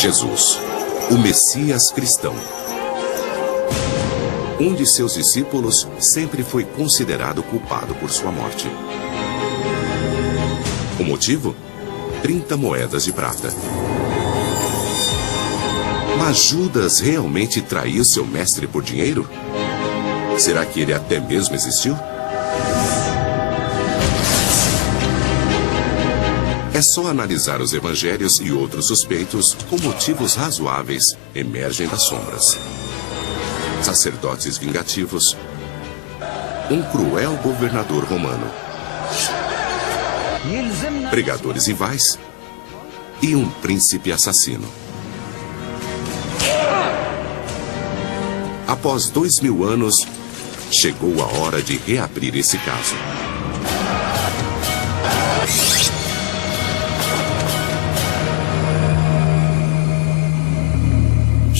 Jesus, o Messias cristão. Um de seus discípulos sempre foi considerado culpado por sua morte. O motivo? 30 moedas de prata. Mas Judas realmente traiu seu mestre por dinheiro? Será que ele até mesmo existiu? É só analisar os evangelhos e outros suspeitos com motivos razoáveis emergem das sombras. Sacerdotes vingativos, um cruel governador romano, pregadores rivais e um príncipe assassino. Após 2000 anos, chegou a hora de reabrir esse caso.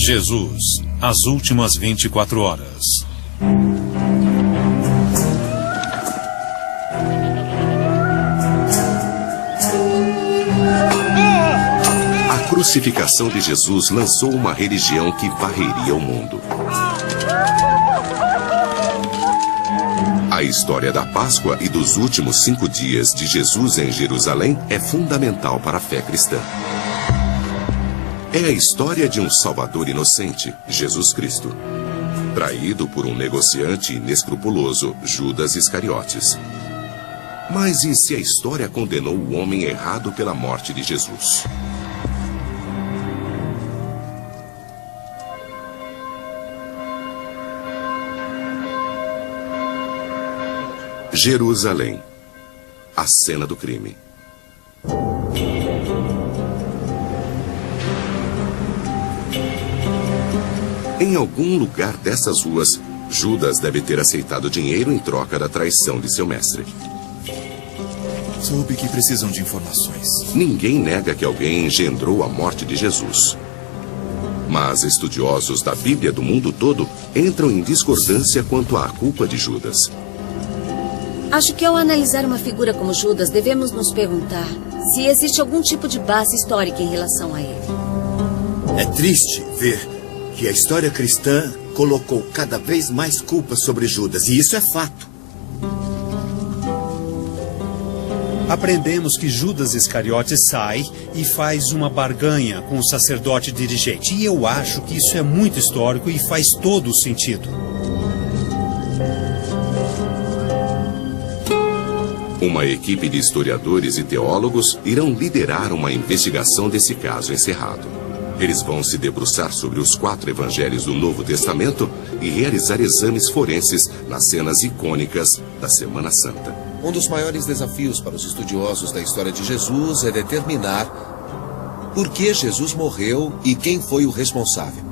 Jesus, as últimas 24 horas. A crucificação de Jesus lançou uma religião que varreria o mundo. A história da Páscoa e dos últimos 5 dias de Jesus em Jerusalém é fundamental para a fé cristã. É a história de um Salvador inocente, Jesus Cristo, traído por um negociante inescrupuloso, Judas Iscariotes. Mas e se a história condenou o homem errado pela morte de Jesus? Jerusalém, a cena do crime. Em algum lugar dessas ruas, Judas deve ter aceitado dinheiro em troca da traição de seu mestre. Soube que precisam de informações. Ninguém nega que alguém engendrou a morte de Jesus. Mas estudiosos da Bíblia do mundo todo entram em discordância quanto à culpa de Judas. Acho que ao analisar uma figura como Judas, devemos nos perguntar se existe algum tipo de base histórica em relação a ele. É triste ver que a história cristã colocou cada vez mais culpa sobre Judas, e isso é fato. Aprendemos que Judas Iscariotes sai e faz uma barganha com o sacerdote dirigente. E eu acho que isso é muito histórico e faz todo o sentido. Uma equipe de historiadores e teólogos irão liderar uma investigação desse caso encerrado. Eles vão se debruçar sobre os 4 evangelhos do Novo Testamento e realizar exames forenses nas cenas icônicas da Semana Santa. Um dos maiores desafios para os estudiosos da história de Jesus é determinar por que Jesus morreu e quem foi o responsável.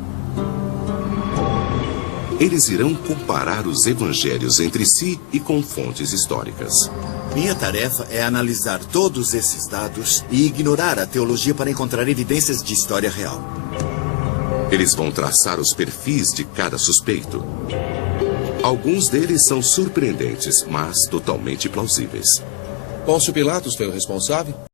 Eles irão comparar os evangelhos entre si e com fontes históricas. Minha tarefa é analisar todos esses dados e ignorar a teologia para encontrar evidências de história real. Eles vão traçar os perfis de cada suspeito. Alguns deles são surpreendentes, mas totalmente plausíveis. Pôncio Pilatos foi o responsável?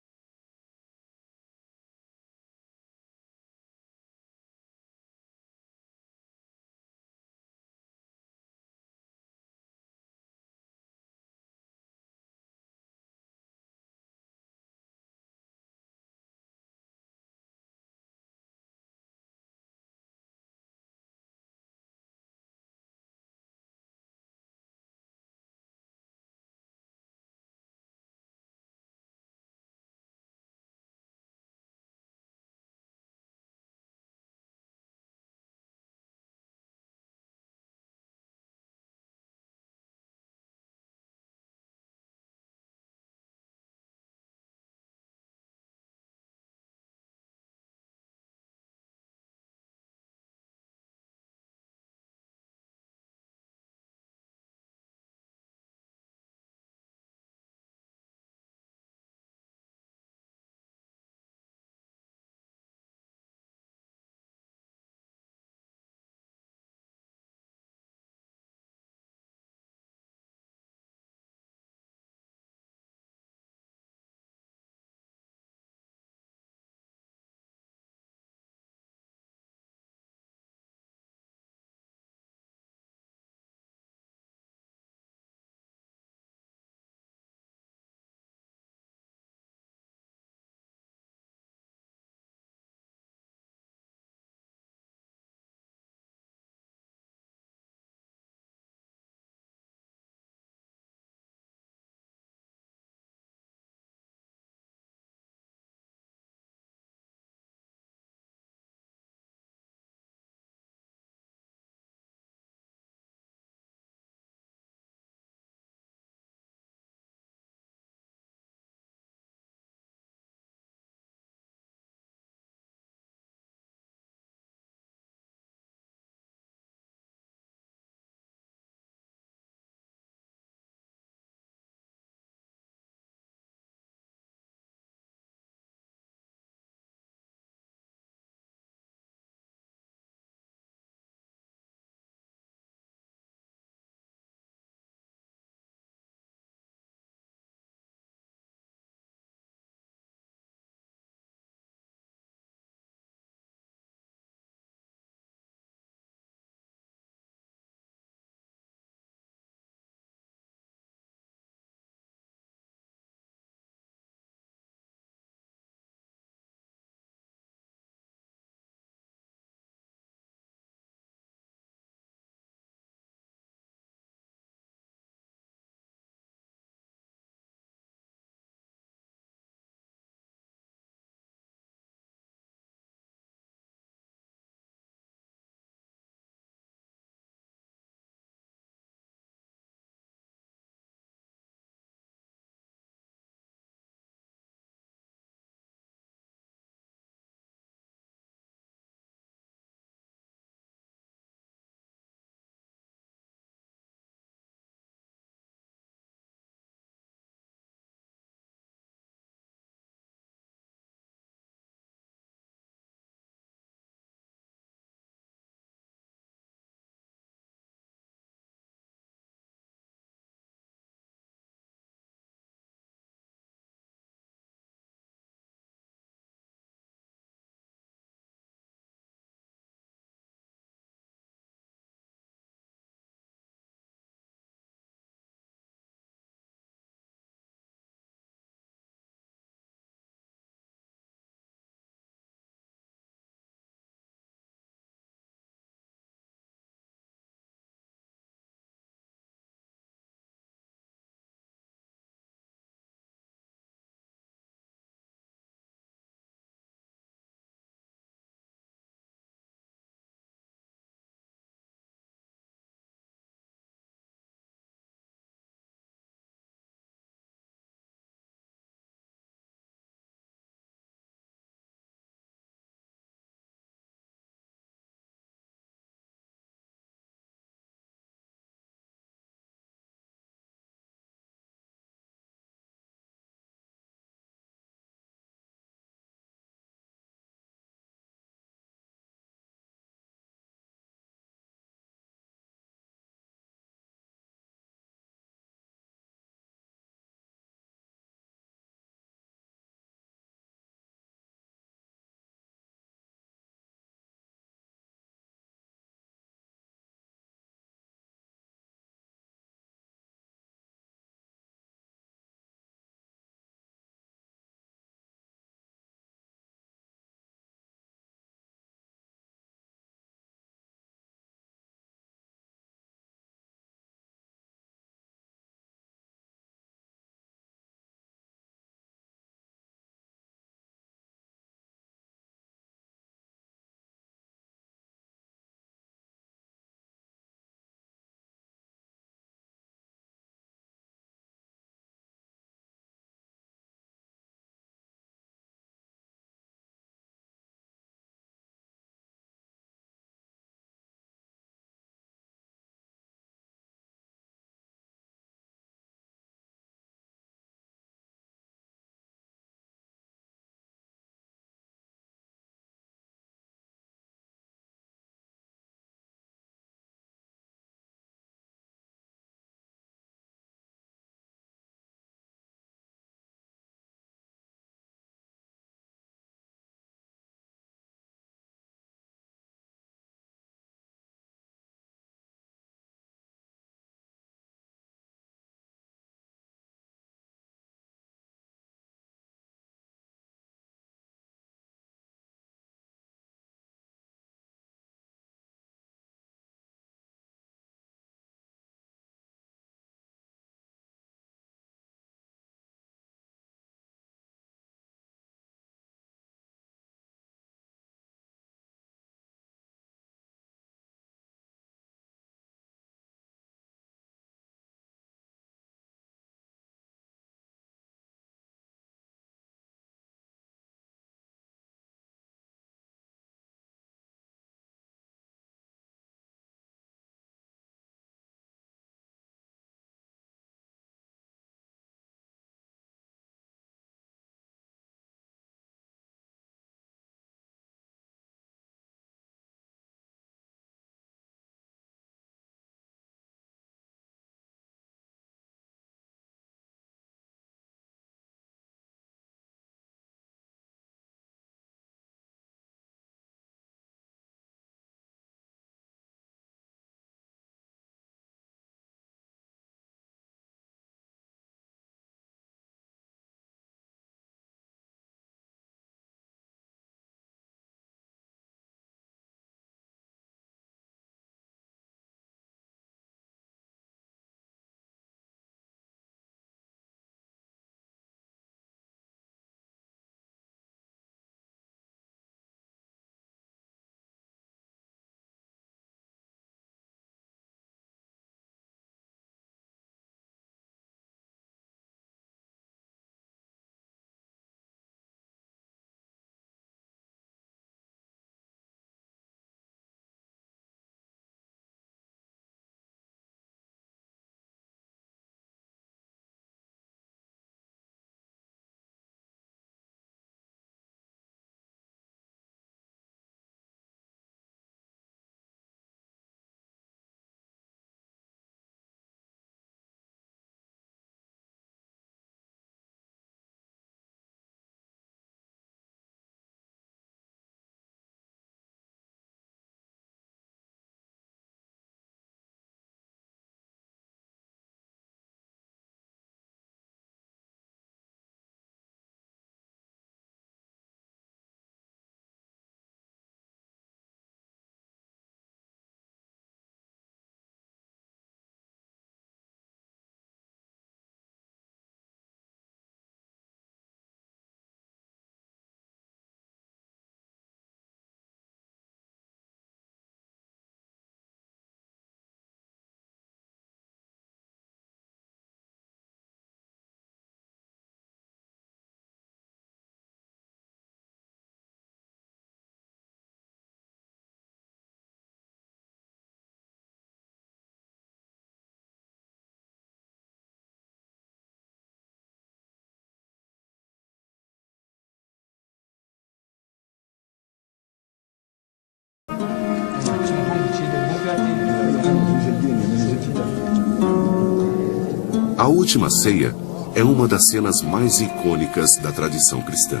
A última ceia é uma das cenas mais icônicas da tradição cristã.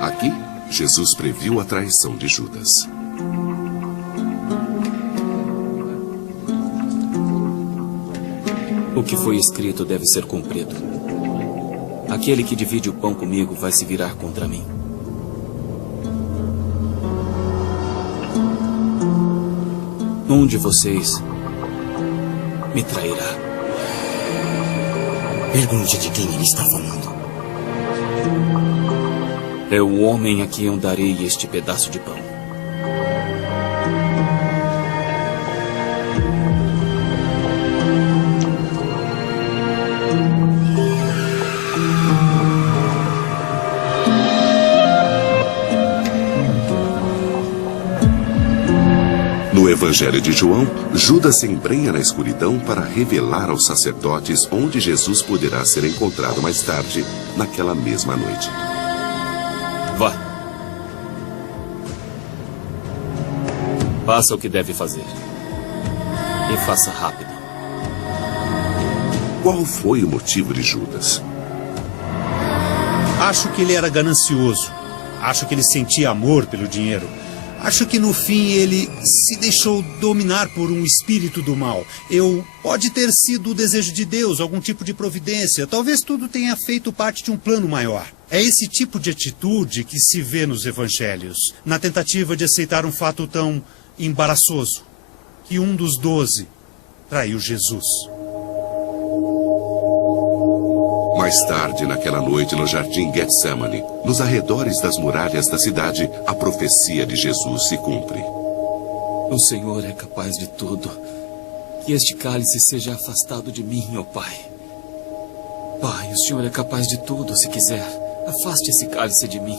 Aqui, Jesus previu a traição de Judas. O que foi escrito deve ser cumprido. Aquele que divide o pão comigo vai se virar contra mim. Um de vocês me trairá. Pergunte de quem ele está falando. É o homem a quem eu darei este pedaço de pão. No Evangelho de João, Judas se embrenha na escuridão para revelar aos sacerdotes onde Jesus poderá ser encontrado mais tarde, naquela mesma noite. Vá. Faça o que deve fazer. E faça rápido. Qual foi o motivo de Judas? Acho que ele era ganancioso. Acho que ele sentia amor pelo dinheiro. Acho que no fim ele se deixou dominar por um espírito do mal. Pode ter sido o desejo de Deus, algum tipo de providência. Talvez tudo tenha feito parte de um plano maior. É esse tipo de atitude que se vê nos evangelhos, na tentativa de aceitar um fato tão embaraçoso, que um dos 12 traiu Jesus. Mais tarde, naquela noite, no jardim Getsemane, nos arredores das muralhas da cidade, a profecia de Jesus se cumpre. O Senhor é capaz de tudo. Que este cálice seja afastado de mim, ó Pai. Pai, o Senhor é capaz de tudo, se quiser. Afaste esse cálice de mim.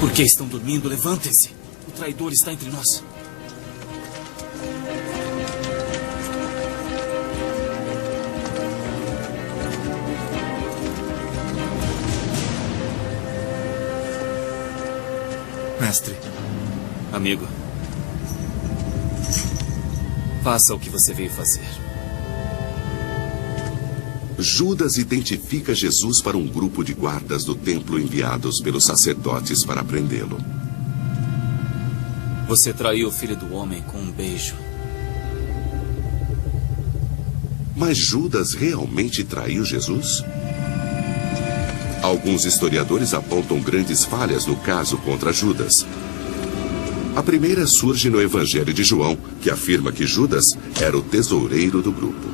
Por que estão dormindo? Levantem-se. O traidor está entre nós. Mestre. Amigo. Faça o que você veio fazer. Judas identifica Jesus para um grupo de guardas do templo enviados pelos sacerdotes para prendê-lo. Você traiu o Filho do Homem com um beijo. Mas Judas realmente traiu Jesus? Alguns historiadores apontam grandes falhas no caso contra Judas. A primeira surge no Evangelho de João, que afirma que Judas era o tesoureiro do grupo.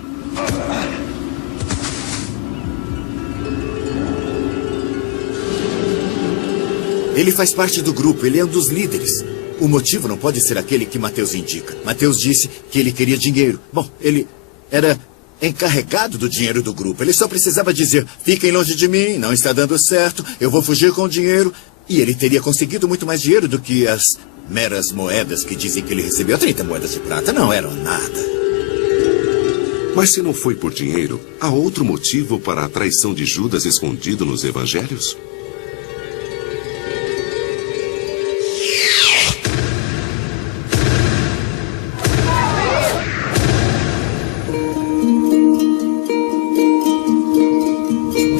Ele faz parte do grupo, ele é um dos líderes. O motivo não pode ser aquele que Mateus indica. Mateus disse que ele queria dinheiro. Bom, ele era encarregado do dinheiro do grupo. Ele só precisava dizer, fiquem longe de mim, não está dando certo, eu vou fugir com o dinheiro. E ele teria conseguido muito mais dinheiro do que as meras moedas que dizem que ele recebeu. 30 moedas de prata não eram nada. Mas se não foi por dinheiro, há outro motivo para a traição de Judas escondido nos evangelhos?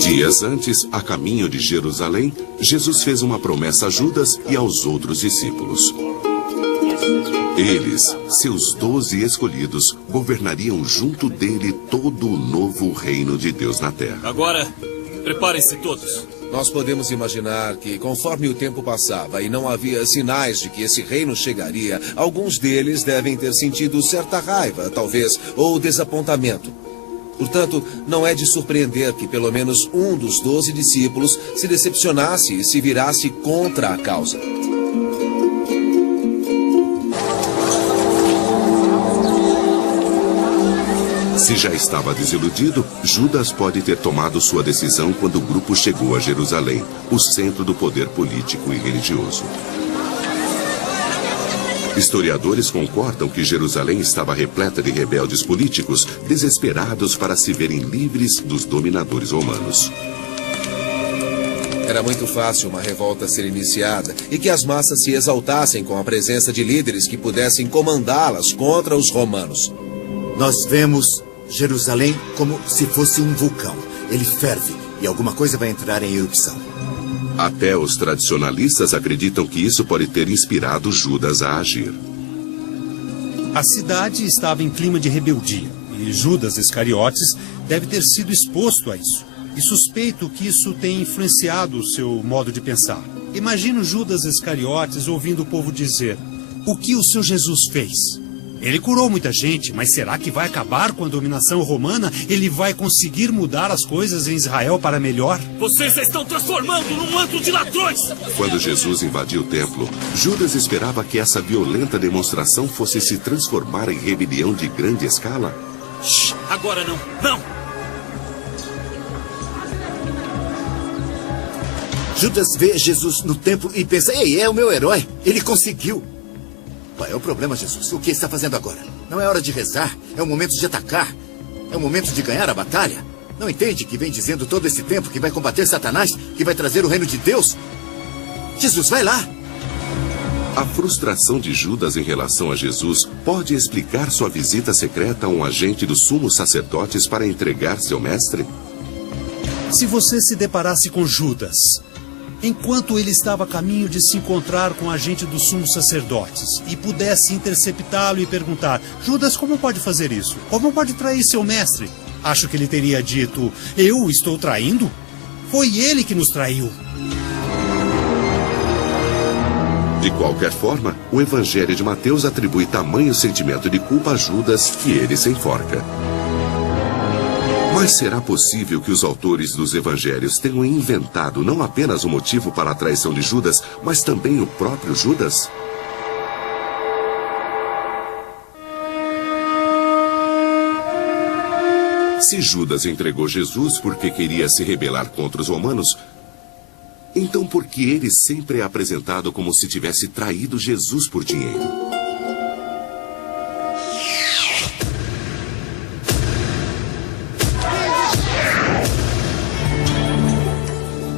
Dias antes, a caminho de Jerusalém, Jesus fez uma promessa a Judas e aos outros discípulos. Eles, seus 12 escolhidos, governariam junto dele todo o novo reino de Deus na terra. Agora, preparem-se todos. Nós podemos imaginar que, conforme o tempo passava e não havia sinais de que esse reino chegaria, alguns deles devem ter sentido certa raiva, talvez, ou desapontamento. Portanto, não é de surpreender que pelo menos um dos 12 discípulos se decepcionasse e se virasse contra a causa. Se já estava desiludido, Judas pode ter tomado sua decisão quando o grupo chegou a Jerusalém, o centro do poder político e religioso. Historiadores concordam que Jerusalém estava repleta de rebeldes políticos, desesperados para se verem livres dos dominadores romanos. Era muito fácil uma revolta ser iniciada e que as massas se exaltassem com a presença de líderes que pudessem comandá-las contra os romanos. Nós vemos Jerusalém como se fosse um vulcão. Ele ferve e alguma coisa vai entrar em erupção. Até os tradicionalistas acreditam que isso pode ter inspirado Judas a agir. A cidade estava em clima de rebeldia e Judas Iscariotes deve ter sido exposto a isso. E suspeito que isso tenha influenciado o seu modo de pensar. Imagino Judas Iscariotes ouvindo o povo dizer: o que o seu Jesus fez? Ele curou muita gente, mas será que vai acabar com a dominação romana? Ele vai conseguir mudar as coisas em Israel para melhor? Vocês estão transformando num antro de ladrões! Quando Jesus invadiu o templo, Judas esperava que essa violenta demonstração fosse se transformar em rebelião de grande escala. Shhh, agora não, não! Judas vê Jesus no templo e pensa: ei, é o meu herói, ele conseguiu. Qual é o problema, Jesus? O que está fazendo agora? Não é hora de rezar, é o momento de atacar. É o momento de ganhar a batalha. Não entende que vem dizendo todo esse tempo que vai combater Satanás, que vai trazer o reino de Deus? Jesus, vai lá! A frustração de Judas em relação a Jesus pode explicar sua visita secreta a um agente dos sumos sacerdotes para entregar seu mestre? Se você se deparasse com Judas, enquanto ele estava a caminho de se encontrar com o agente dos sumos sacerdotes, e pudesse interceptá-lo e perguntar: Judas, como pode fazer isso? Como pode trair seu mestre? Acho que ele teria dito: eu estou traindo? Foi ele que nos traiu. De qualquer forma, o Evangelho de Mateus atribui tamanho sentimento de culpa a Judas que ele se enforca. Mas será possível que os autores dos evangelhos tenham inventado não apenas o motivo para a traição de Judas, mas também o próprio Judas? Se Judas entregou Jesus porque queria se rebelar contra os romanos, então por que ele sempre é apresentado como se tivesse traído Jesus por dinheiro?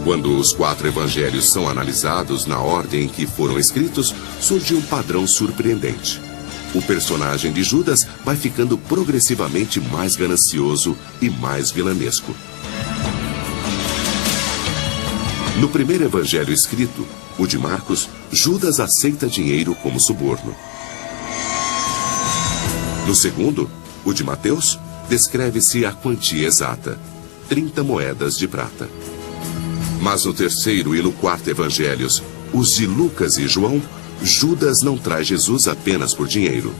Quando os 4 evangelhos são analisados na ordem em que foram escritos, surge um padrão surpreendente. O personagem de Judas vai ficando progressivamente mais ganancioso e mais vilanesco. No primeiro evangelho escrito, o de Marcos, Judas aceita dinheiro como suborno. No segundo, o de Mateus, descreve-se a quantia exata: 30 moedas de prata. Mas no terceiro e no quarto evangelhos, os de Lucas e João, Judas não traz Jesus apenas por dinheiro.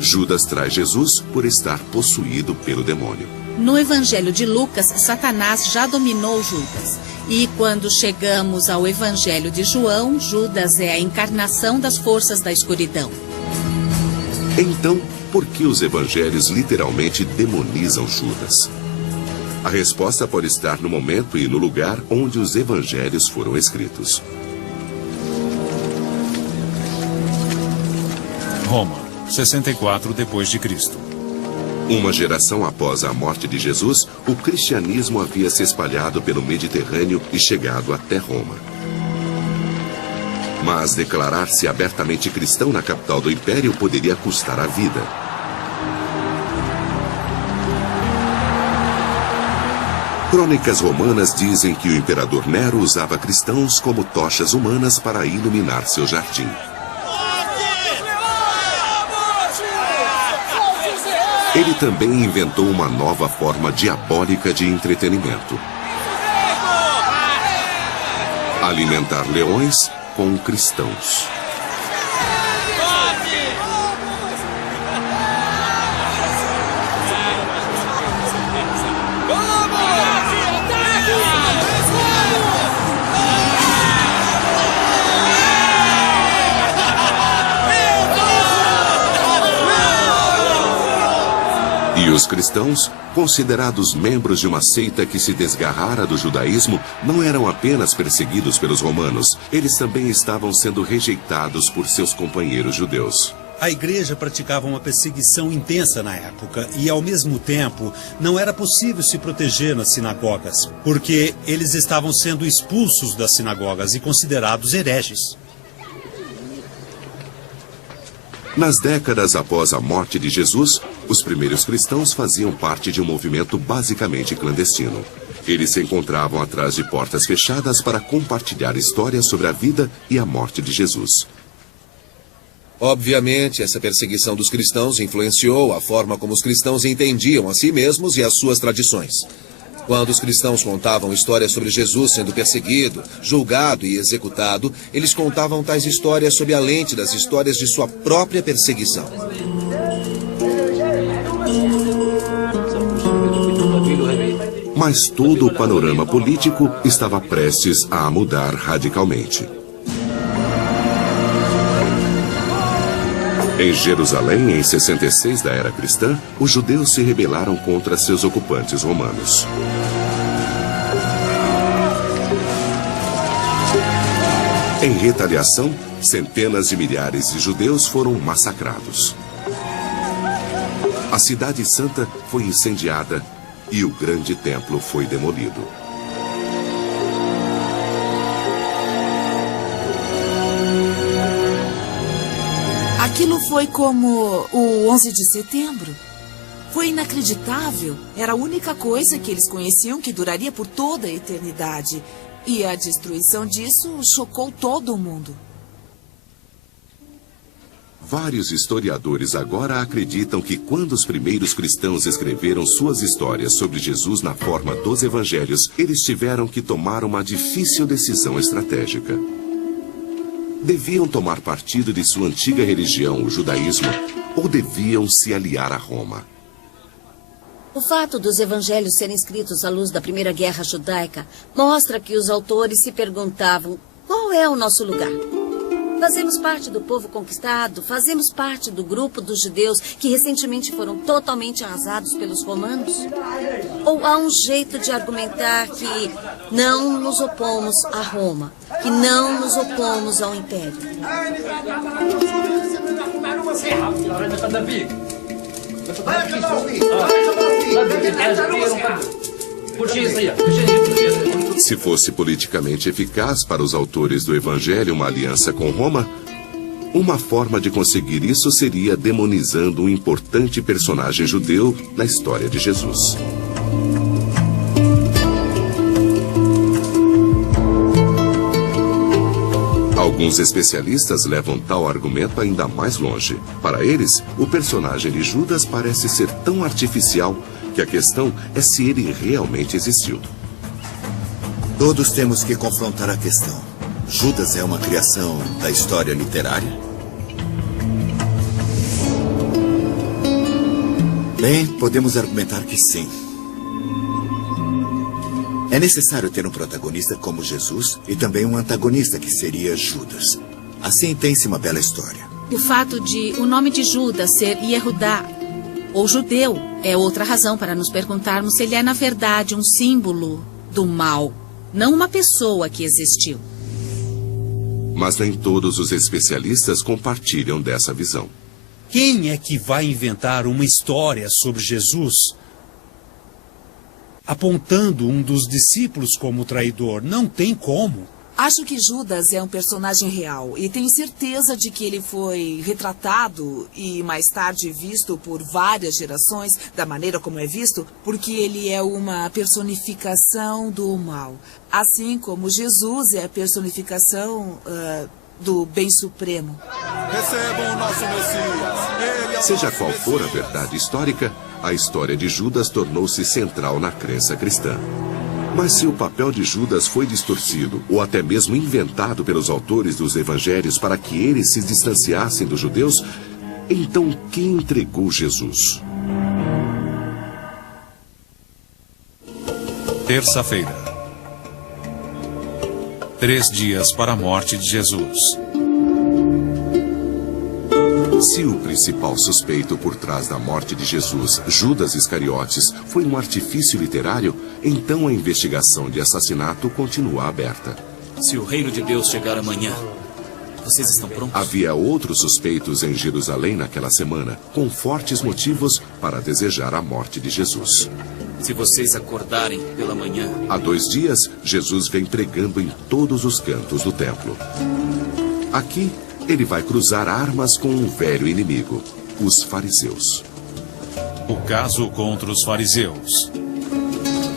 Judas traz Jesus por estar possuído pelo demônio. No Evangelho de Lucas, Satanás já dominou Judas. E quando chegamos ao Evangelho de João, Judas é a encarnação das forças da escuridão. Então, por que os evangelhos literalmente demonizam Judas? A resposta pode estar no momento e no lugar onde os evangelhos foram escritos. Roma, 64 depois de Cristo. Uma geração após a morte de Jesus, o cristianismo havia se espalhado pelo Mediterrâneo e chegado até Roma. Mas declarar-se abertamente cristão na capital do império poderia custar a vida. Crônicas romanas dizem que o imperador Nero usava cristãos como tochas humanas para iluminar seu jardim. Ele também inventou uma nova forma diabólica de entretenimento: alimentar leões com cristãos. E os cristãos, considerados membros de uma seita que se desgarrara do judaísmo, não eram apenas perseguidos pelos romanos, eles também estavam sendo rejeitados por seus companheiros judeus. A igreja praticava uma perseguição intensa na época e, ao mesmo tempo, não era possível se proteger nas sinagogas, porque eles estavam sendo expulsos das sinagogas e considerados hereges. Nas décadas após a morte de Jesus, os primeiros cristãos faziam parte de um movimento basicamente clandestino. Eles se encontravam atrás de portas fechadas para compartilhar histórias sobre a vida e a morte de Jesus. Obviamente, essa perseguição dos cristãos influenciou a forma como os cristãos entendiam a si mesmos e as suas tradições. Quando os cristãos contavam histórias sobre Jesus sendo perseguido, julgado e executado, eles contavam tais histórias sob a lente das histórias de sua própria perseguição. Mas todo o panorama político estava prestes a mudar radicalmente. Em Jerusalém, em 66 da era cristã, os judeus se rebelaram contra seus ocupantes romanos. Em retaliação, centenas de milhares de judeus foram massacrados. A cidade santa foi incendiada e o grande templo foi demolido. Aquilo foi como o 11 de setembro. Foi inacreditável. Era a única coisa que eles conheciam que duraria por toda a eternidade. E a destruição disso chocou todo mundo. Vários historiadores agora acreditam que quando os primeiros cristãos escreveram suas histórias sobre Jesus na forma dos evangelhos, eles tiveram que tomar uma difícil decisão estratégica. Deviam tomar partido de sua antiga religião, o judaísmo, ou deviam se aliar a Roma? O fato dos evangelhos serem escritos à luz da Primeira Guerra Judaica mostra que os autores se perguntavam: qual é o nosso lugar? Fazemos parte do povo conquistado? Fazemos parte do grupo dos judeus que recentemente foram totalmente arrasados pelos romanos? Ou há um jeito de argumentar que não nos opomos a Roma, que não nos opomos ao Império? Se fosse politicamente eficaz para os autores do Evangelho uma aliança com Roma, uma forma de conseguir isso seria demonizando um importante personagem judeu na história de Jesus. Alguns especialistas levam tal argumento ainda mais longe. Para eles, o personagem de Judas parece ser tão artificial que a questão é se ele realmente existiu. Todos temos que confrontar a questão. Judas é uma criação da história literária? Bem, podemos argumentar que sim. É necessário ter um protagonista como Jesus e também um antagonista que seria Judas. Assim tem-se uma bela história. O fato de o nome de Judas ser Yehudá, ou judeu, é outra razão para nos perguntarmos se ele é, na verdade, um símbolo do mal, não uma pessoa que existiu. Mas nem todos os especialistas compartilham dessa visão. Quem é que vai inventar uma história sobre Jesus apontando um dos discípulos como traidor? Não tem como. Acho que Judas é um personagem real e tenho certeza de que ele foi retratado e mais tarde visto por várias gerações da maneira como é visto, porque ele é uma personificação do mal. Assim como Jesus é a personificação do bem supremo. Recebam o nosso Messias. Seja qual for a verdade histórica, a história de Judas tornou-se central na crença cristã. Mas se o papel de Judas foi distorcido, ou até mesmo inventado pelos autores dos evangelhos para que eles se distanciassem dos judeus, então quem entregou Jesus? Terça-feira. 3 dias para a morte de Jesus. Se o principal suspeito por trás da morte de Jesus, Judas Iscariotes, foi um artifício literário, então a investigação de assassinato continua aberta. Se o reino de Deus chegar amanhã, vocês estão prontos? Havia outros suspeitos em Jerusalém naquela semana, com fortes motivos para desejar a morte de Jesus. Se vocês acordarem pela manhã... Há 2 dias, Jesus vem pregando em todos os cantos do templo. Aqui, ele vai cruzar armas com um velho inimigo, os fariseus. O caso contra os fariseus.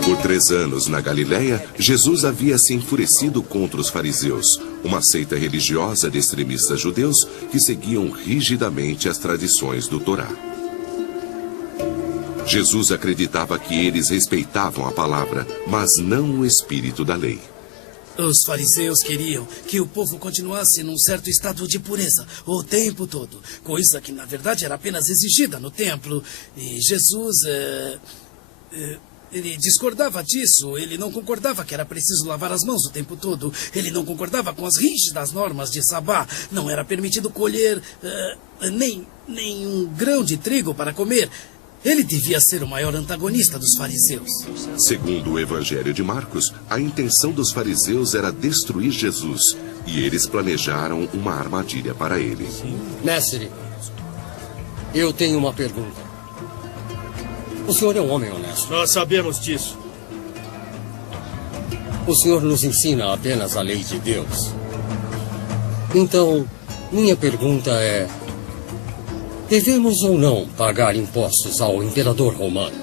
Por 3 anos na Galiléia, Jesus havia se enfurecido contra os fariseus, uma seita religiosa de extremistas judeus que seguiam rigidamente as tradições do Torá. Jesus acreditava que eles respeitavam a palavra, mas não o espírito da lei. Os fariseus queriam que o povo continuasse num certo estado de pureza o tempo todo, coisa que na verdade era apenas exigida no templo. E Jesus, ele discordava disso, ele não concordava que era preciso lavar as mãos o tempo todo, ele não concordava com as rígidas normas de Sabá, não era permitido colher nem um grão de trigo para comer. Ele devia ser o maior antagonista dos fariseus. Segundo o Evangelho de Marcos, a intenção dos fariseus era destruir Jesus, e eles planejaram uma armadilha para ele. Mestre, eu tenho uma pergunta. O senhor é um homem honesto. Nós sabemos disso. O senhor nos ensina apenas a lei de Deus. Então, minha pergunta é... devemos ou não pagar impostos ao imperador romano?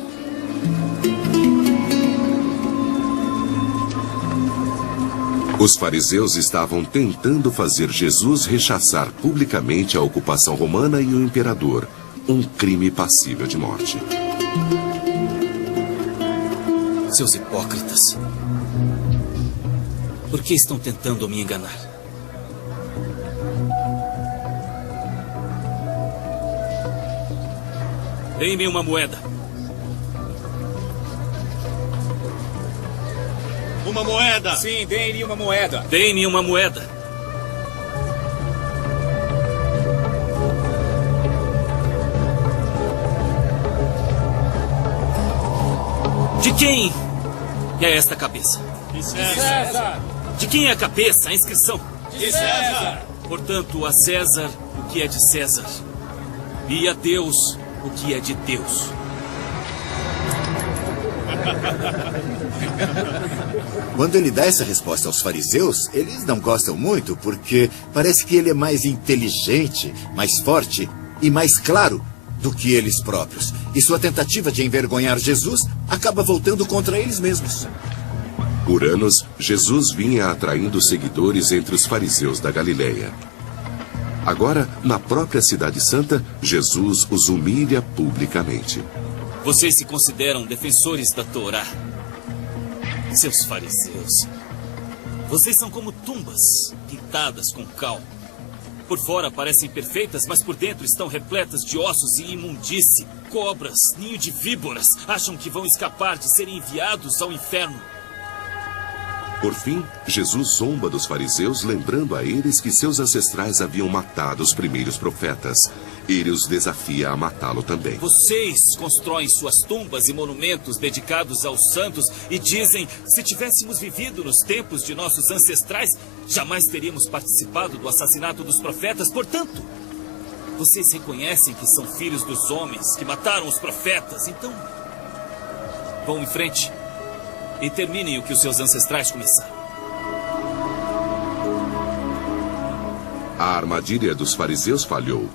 Os fariseus estavam tentando fazer Jesus rechaçar publicamente a ocupação romana e o imperador, um crime passível de morte. Seus hipócritas. Por que estão tentando me enganar? Deem-me uma moeda. Uma moeda! Sim, deem-lhe uma moeda. Deem-me uma moeda. De quem é esta cabeça? De César! De quem é a cabeça, a inscrição? De César! Portanto, a César o que é de César, e a Deus o que é de Deus. Quando ele dá essa resposta aos fariseus, eles não gostam muito porque parece que ele é mais inteligente, mais forte e mais claro do que eles próprios. E sua tentativa de envergonhar Jesus acaba voltando contra eles mesmos. Por anos, Jesus vinha atraindo seguidores entre os fariseus da Galiléia. Agora, na própria Cidade Santa, Jesus os humilha publicamente. Vocês se consideram defensores da Torá? Seus fariseus. Vocês são como tumbas pintadas com cal. Por fora parecem perfeitas, mas por dentro estão repletas de ossos e imundície. Cobras, ninho de víboras, acham que vão escapar de serem enviados ao inferno. Por fim, Jesus zomba dos fariseus, lembrando a eles que seus ancestrais haviam matado os primeiros profetas. Ele os desafia a matá-lo também. Vocês constroem suas tumbas e monumentos dedicados aos santos e dizem, se tivéssemos vivido nos tempos de nossos ancestrais, jamais teríamos participado do assassinato dos profetas. Portanto, vocês reconhecem que são filhos dos homens que mataram os profetas. Então, vão em frente e terminem o que os seus ancestrais começaram. A armadilha dos fariseus falhou,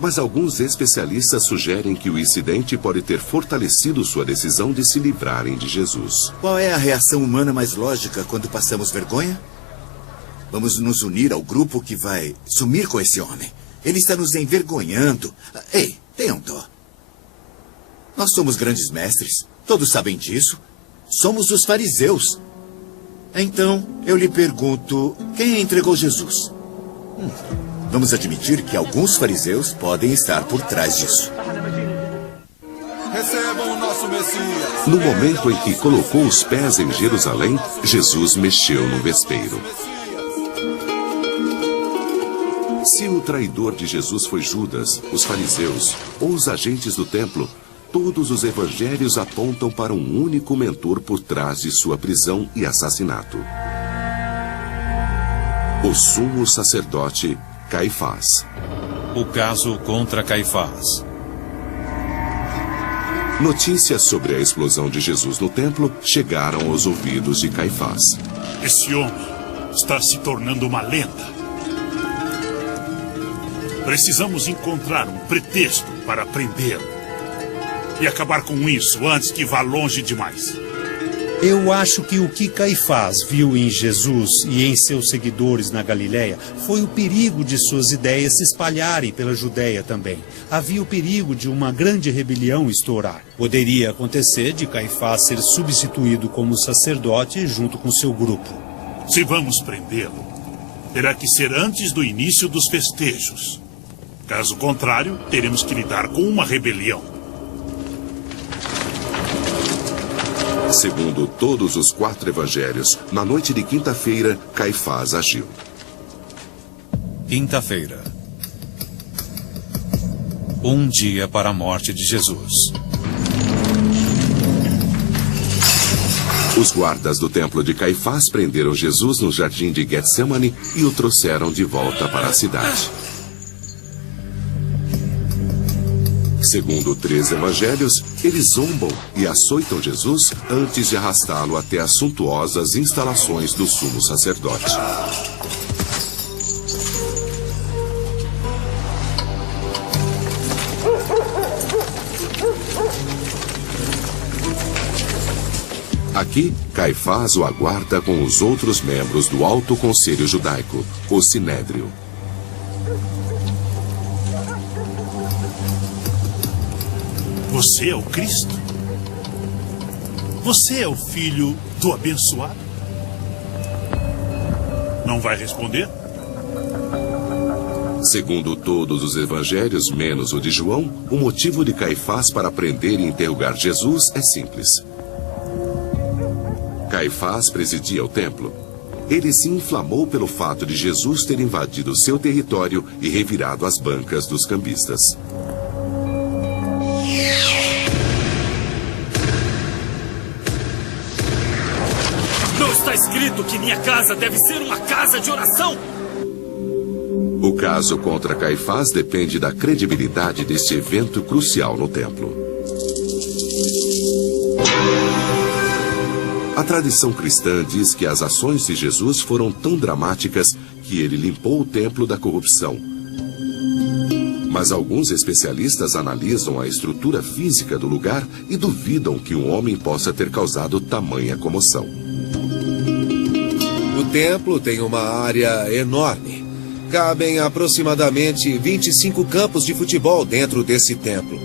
mas alguns especialistas sugerem que o incidente pode ter fortalecido sua decisão de se livrarem de Jesus. Qual é a reação humana mais lógica quando passamos vergonha? Vamos nos unir ao grupo que vai sumir com esse homem. Ele está nos envergonhando. Ei, tenham dó. Nós somos grandes mestres. Todos sabem disso. Somos os fariseus. Então, eu lhe pergunto, quem entregou Jesus? Vamos admitir que alguns fariseus podem estar por trás disso. Recebam o nosso Messias. No momento em que colocou os pés em Jerusalém, Jesus mexeu no vespeiro. Se o traidor de Jesus foi Judas, os fariseus ou os agentes do templo, todos os evangelhos apontam para um único mentor por trás de sua prisão e assassinato: o sumo sacerdote Caifás. O caso contra Caifás. Notícias sobre a explosão de Jesus no templo chegaram aos ouvidos de Caifás. Esse homem está se tornando uma lenda. Precisamos encontrar um pretexto para prendê-lo e acabar com isso antes que vá longe demais. Eu acho que o que Caifás viu em Jesus e em seus seguidores na Galiléia foi o perigo de suas ideias se espalharem pela Judéia também. Havia o perigo de uma grande rebelião estourar. Poderia acontecer de Caifás ser substituído como sacerdote junto com seu grupo. Se vamos prendê-lo, terá que ser antes do início dos festejos. Caso contrário, teremos que lidar com uma rebelião. Segundo todos os 4 evangelhos, na noite de quinta-feira, Caifás agiu. Quinta-feira. Um dia para a morte de Jesus. Os guardas do templo de Caifás prenderam Jesus no jardim de Getsemane e o trouxeram de volta para a cidade. Segundo 3 evangelhos, eles zombam e açoitam Jesus antes de arrastá-lo até as suntuosas instalações do sumo sacerdote. Aqui, Caifás o aguarda com os outros membros do Alto Conselho Judaico, o Sinédrio. Você é o Cristo? Você é o filho do abençoado? Não vai responder? Segundo todos os evangelhos, menos o de João, o motivo de Caifás para prender e interrogar Jesus é simples. Caifás presidia o templo. Ele se inflamou pelo fato de Jesus ter invadido seu território e revirado as bancas dos cambistas. Não está escrito que minha casa deve ser uma casa de oração? O caso contra Caifás depende da credibilidade deste evento crucial no templo. A tradição cristã diz que as ações de Jesus foram tão dramáticas que ele limpou o templo da corrupção. Mas alguns especialistas analisam a estrutura física do lugar e duvidam que um homem possa ter causado tamanha comoção. O templo tem uma área enorme. Cabem aproximadamente 25 campos de futebol dentro desse templo.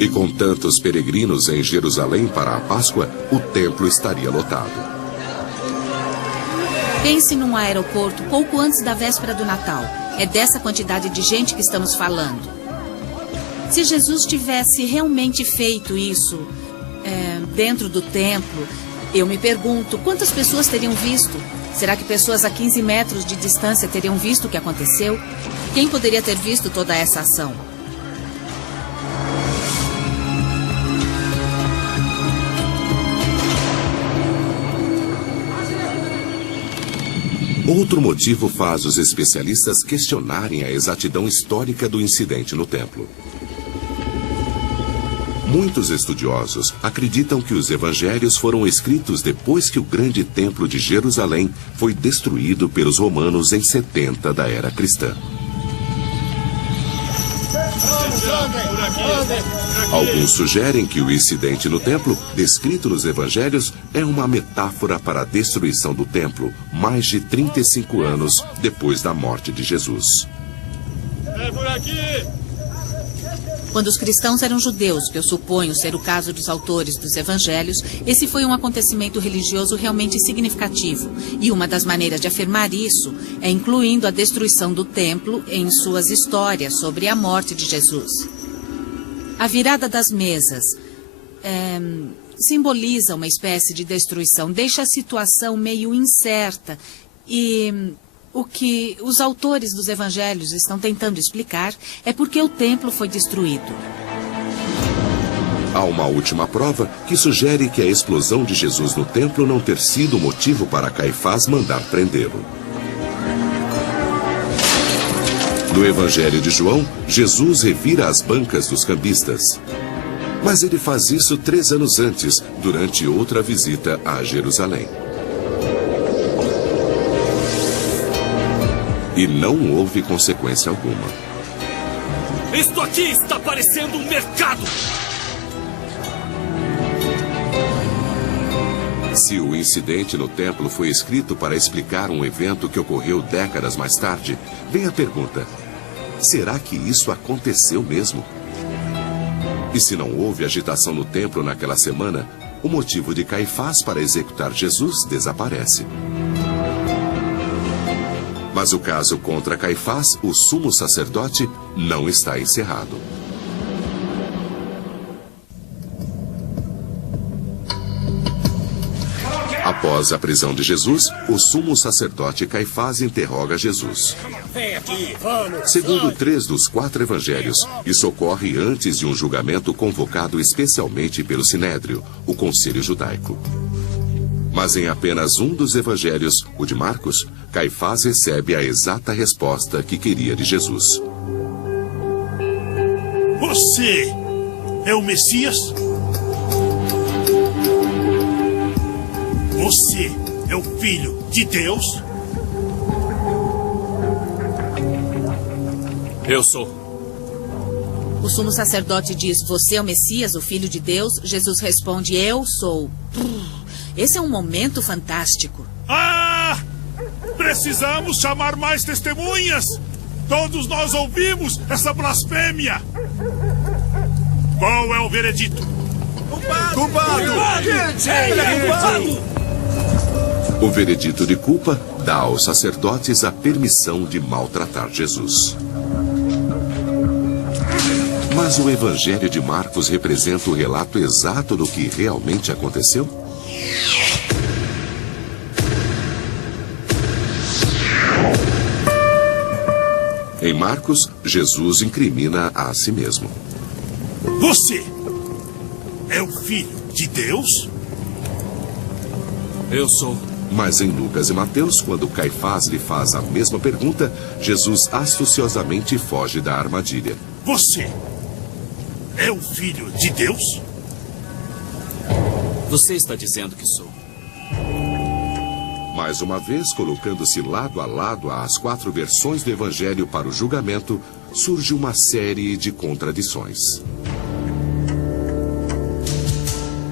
E com tantos peregrinos em Jerusalém para a Páscoa, o templo estaria lotado. Pense num aeroporto pouco antes da véspera do Natal. É dessa quantidade de gente que estamos falando. Se Jesus tivesse realmente feito isso dentro do templo, eu me pergunto, quantas pessoas teriam visto? Será que pessoas a 15 metros de distância teriam visto o que aconteceu? Quem poderia ter visto toda essa ação? Outro motivo faz os especialistas questionarem a exatidão histórica do incidente no templo. Muitos estudiosos acreditam que os evangelhos foram escritos depois que o grande templo de Jerusalém foi destruído pelos romanos em 70 da era cristã. Alguns sugerem que o incidente no templo, descrito nos evangelhos, é uma metáfora para a destruição do templo, mais de 35 anos depois da morte de Jesus. É por aqui! Quando os cristãos eram judeus, que eu suponho ser o caso dos autores dos evangelhos, esse foi um acontecimento religioso realmente significativo. E uma das maneiras de afirmar isso é incluindo a destruição do templo em suas histórias sobre a morte de Jesus. A virada das mesas simboliza uma espécie de destruição, deixa a situação meio incerta e O que os autores dos evangelhos estão tentando explicar é porque o templo foi destruído. Há uma última prova que sugere que a explosão de Jesus no templo não ter sido motivo para Caifás mandar prendê-lo. No Evangelho de João, Jesus revira as bancas dos cambistas. Mas ele faz isso 3 anos antes, durante outra visita a Jerusalém. E não houve consequência alguma. Isto aqui está parecendo um mercado! Se o incidente no templo foi escrito para explicar um evento que ocorreu décadas mais tarde, vem a pergunta: será que isso aconteceu mesmo? E se não houve agitação no templo naquela semana, o motivo de Caifás para executar Jesus desaparece. Mas o caso contra Caifás, o sumo sacerdote, não está encerrado. Após a prisão de Jesus, o sumo sacerdote Caifás interroga Jesus. Vem aqui, vamos. Segundo 3 dos 4 evangelhos, isso ocorre antes de um julgamento convocado especialmente pelo Sinédrio, o Conselho Judaico. Mas em apenas um dos evangelhos, o de Marcos, Caifás recebe a exata resposta que queria de Jesus. Você é o Messias? Você é o Filho de Deus? Eu sou. O sumo sacerdote diz: você é o Messias, o Filho de Deus? Jesus responde: eu sou. Esse é um momento fantástico. Ah! Precisamos chamar mais testemunhas! Todos nós ouvimos essa blasfêmia! Qual é o veredito? Culpado! Ele é culpado! O veredito de culpa dá aos sacerdotes a permissão de maltratar Jesus. Mas o Evangelho de Marcos representa o relato exato do que realmente aconteceu? Em Marcos, Jesus incrimina a si mesmo. Você é o Filho de Deus? Eu sou. Mas em Lucas e Mateus, quando Caifás lhe faz a mesma pergunta, Jesus astuciosamente foge da armadilha. Você é o Filho de Deus? Você está dizendo que sou. Mais uma vez, colocando-se lado a lado às 4 versões do Evangelho para o julgamento, surge uma série de contradições.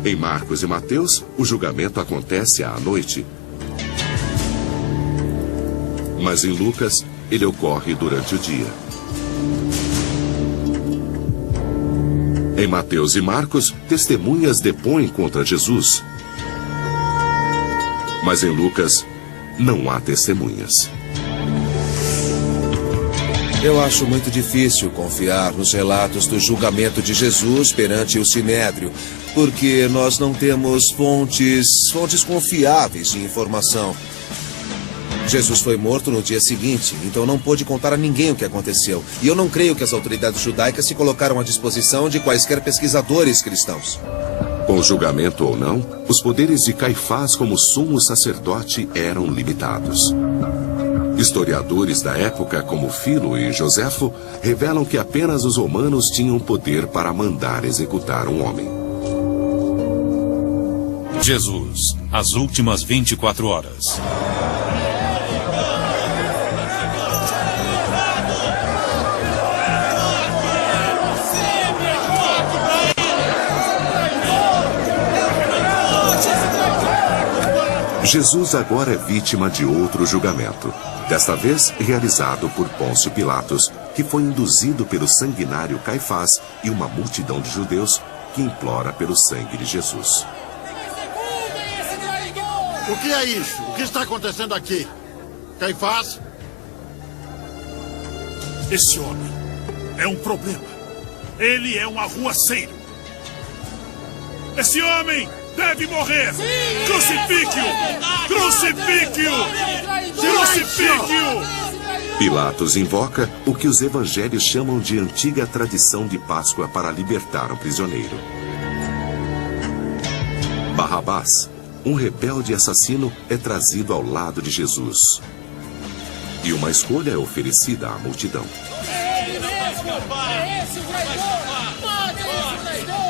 Em Marcos e Mateus, o julgamento acontece à noite. Mas em Lucas, ele ocorre durante o dia. Em Mateus e Marcos, testemunhas depõem contra Jesus. Mas em Lucas, não há testemunhas. Eu acho muito difícil confiar nos relatos do julgamento de Jesus perante o Sinédrio, porque nós não temos fontes confiáveis de informação. Jesus foi morto no dia seguinte, então não pôde contar a ninguém o que aconteceu. E eu não creio que as autoridades judaicas se colocaram à disposição de quaisquer pesquisadores cristãos. Com julgamento ou não, os poderes de Caifás como sumo sacerdote eram limitados. Historiadores da época, como Filo e Joséfo, revelam que apenas os romanos tinham poder para mandar executar um homem. Jesus, as últimas 24 horas. Jesus agora é vítima de outro julgamento, desta vez realizado por Pôncio Pilatos, que foi induzido pelo sanguinário Caifás e uma multidão de judeus que implora pelo sangue de Jesus. O que é isso? O que está acontecendo aqui? Caifás? Esse homem é um problema. Ele é um arruaceiro. Esse homem deve morrer! Crucifique-o! Crucifique-o! Crucifique-o! Pilatos invoca o que os evangelhos chamam de antiga tradição de Páscoa para libertar um prisioneiro. Barrabás, um rebelde assassino, é trazido ao lado de Jesus. E uma escolha é oferecida à multidão.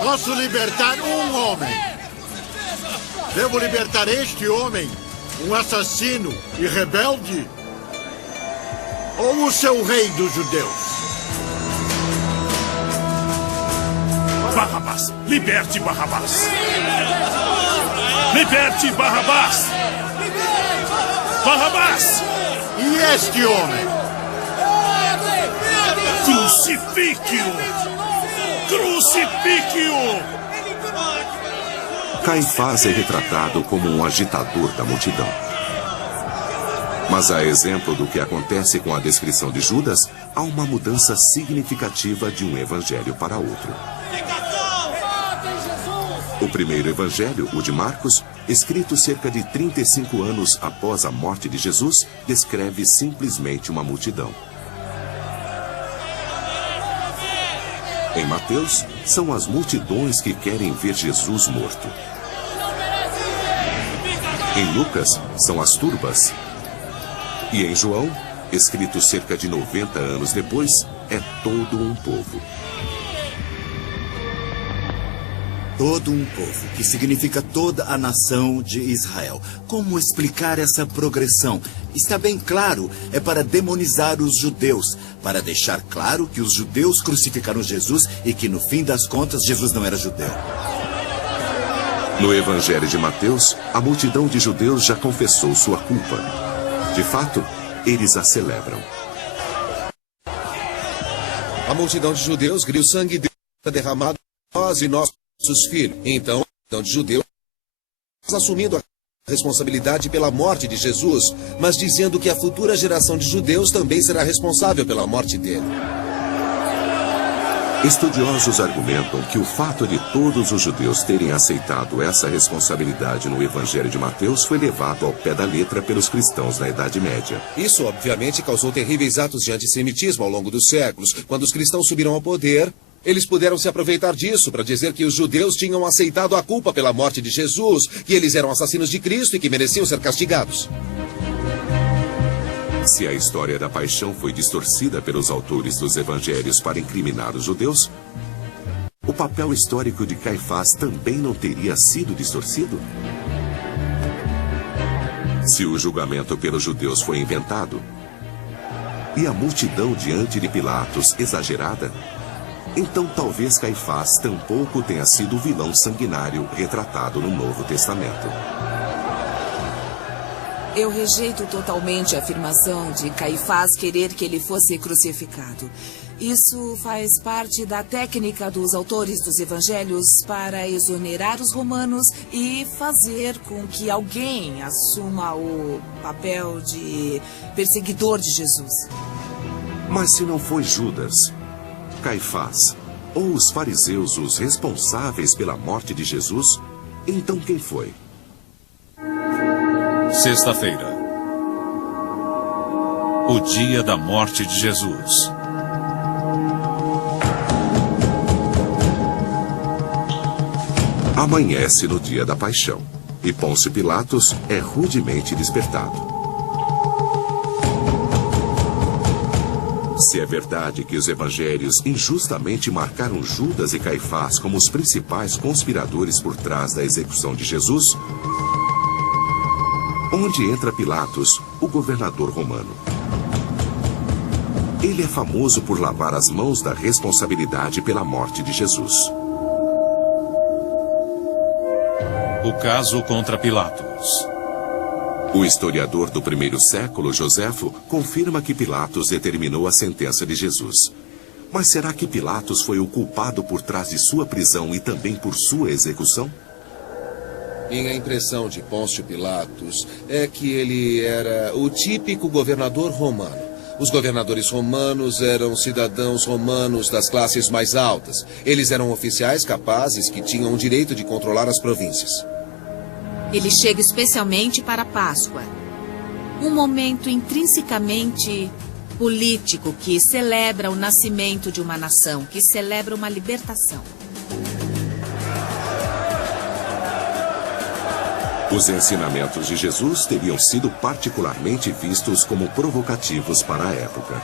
Posso libertar um homem. Devo libertar este homem, um assassino e rebelde? Ou o seu rei dos judeus? Barrabás! Liberte Barrabás! Liberte Barrabás! Barrabás! E este homem? Crucifique-o! Crucifique-o! Caifás é retratado como um agitador da multidão. Mas a exemplo do que acontece com a descrição de Judas, há uma mudança significativa de um evangelho para outro. O primeiro evangelho, o de Marcos, escrito cerca de 35 anos após a morte de Jesus, descreve simplesmente uma multidão. Em Mateus, são as multidões que querem ver Jesus morto. Em Lucas, são as turbas. E em João, escrito cerca de 90 anos depois, é todo um povo. Todo um povo, que significa toda a nação de Israel. Como explicar essa progressão? Está bem claro, é para demonizar os judeus, para deixar claro que os judeus crucificaram Jesus e que, no fim das contas, Jesus não era judeu. No Evangelho de Mateus, a multidão de judeus já confessou sua culpa. De fato, eles a celebram. A multidão de judeus grita: o sangue de Deus derramado por nós e nossos filhos. Então, a multidão de judeus, assumindo a responsabilidade pela morte de Jesus, mas dizendo que a futura geração de judeus também será responsável pela morte dele. Estudiosos argumentam que o fato de todos os judeus terem aceitado essa responsabilidade no Evangelho de Mateus foi levado ao pé da letra pelos cristãos na Idade Média. Isso, obviamente, causou terríveis atos de antissemitismo ao longo dos séculos. Quando os cristãos subiram ao poder, eles puderam se aproveitar disso para dizer que os judeus tinham aceitado a culpa pela morte de Jesus, que eles eram assassinos de Cristo e que mereciam ser castigados. Se a história da paixão foi distorcida pelos autores dos evangelhos para incriminar os judeus, o papel histórico de Caifás também não teria sido distorcido? Se o julgamento pelos judeus foi inventado e a multidão diante de Pilatos exagerada, então talvez Caifás tampouco tenha sido o vilão sanguinário retratado no Novo Testamento. Eu rejeito totalmente a afirmação de Caifás querer que ele fosse crucificado. Isso faz parte da técnica dos autores dos evangelhos para exonerar os romanos e fazer com que alguém assuma o papel de perseguidor de Jesus. Mas se não foi Judas, Caifás ou os fariseus os responsáveis pela morte de Jesus, então quem foi? Sexta-feira. O dia da morte de Jesus. Amanhece no dia da paixão, e Pôncio Pilatos é rudemente despertado. Se é verdade que os evangelhos injustamente marcaram Judas e Caifás como os principais conspiradores por trás da execução de Jesus, onde entra Pilatos, o governador romano? Ele é famoso por lavar as mãos da responsabilidade pela morte de Jesus. O caso contra Pilatos. O historiador do primeiro século, Joséfo, confirma que Pilatos determinou a sentença de Jesus. Mas será que Pilatos foi o culpado por trás de sua prisão e também por sua execução? Minha impressão de Pôncio Pilatos é que ele era o típico governador romano. Os governadores romanos eram cidadãos romanos das classes mais altas. Eles eram oficiais capazes que tinham o direito de controlar as províncias. Ele chega especialmente para a Páscoa. Um momento intrinsecamente político que celebra o nascimento de uma nação, que celebra uma libertação. Os ensinamentos de Jesus teriam sido particularmente vistos como provocativos para a época.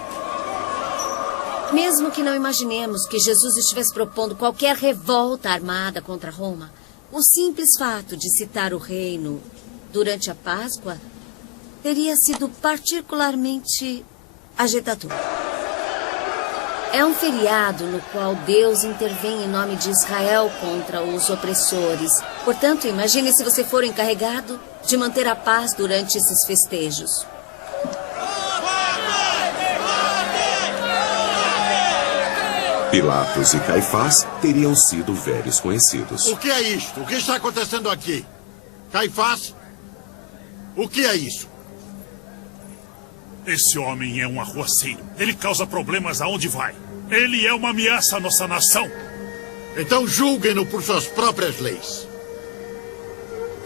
Mesmo que não imaginemos que Jesus estivesse propondo qualquer revolta armada contra Roma, o simples fato de citar o reino durante a Páscoa teria sido particularmente agitador. É um feriado no qual Deus intervém em nome de Israel contra os opressores. Portanto, imagine se você for encarregado de manter a paz durante esses festejos. Pilatos e Caifás teriam sido velhos conhecidos. O que é isto? O que está acontecendo aqui? Caifás? O que é isso? Esse homem é um arruaceiro. Ele causa problemas aonde vai. Ele é uma ameaça à nossa nação. Então julguem-no por suas próprias leis.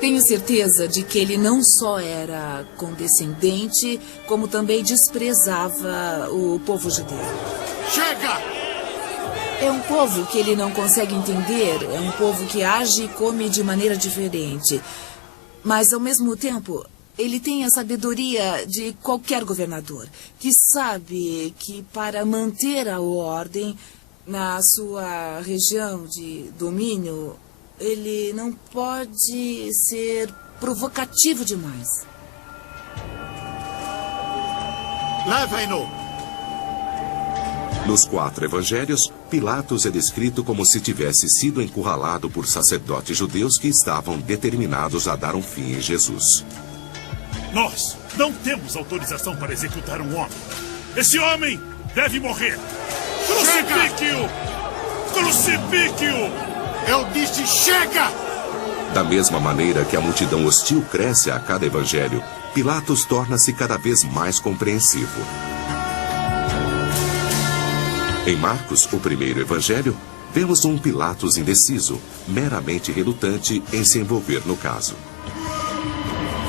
Tenho certeza de que ele não só era condescendente, como também desprezava o povo judeu. Chega! É um povo que ele não consegue entender, é um povo que age e come de maneira diferente. Mas, ao mesmo tempo, ele tem a sabedoria de qualquer governador, que sabe que para manter a ordem na sua região de domínio, ele não pode ser provocativo demais. Levem-no! Nos 4 evangelhos, Pilatos é descrito como se tivesse sido encurralado por sacerdotes judeus que estavam determinados a dar um fim em Jesus. Nós não temos autorização para executar um homem. Esse homem deve morrer. Crucifique-o! Crucifique-o! Eu disse chega! Da mesma maneira que a multidão hostil cresce a cada evangelho, Pilatos torna-se cada vez mais compreensivo. Em Marcos, o primeiro evangelho, vemos um Pilatos indeciso, meramente relutante em se envolver no caso.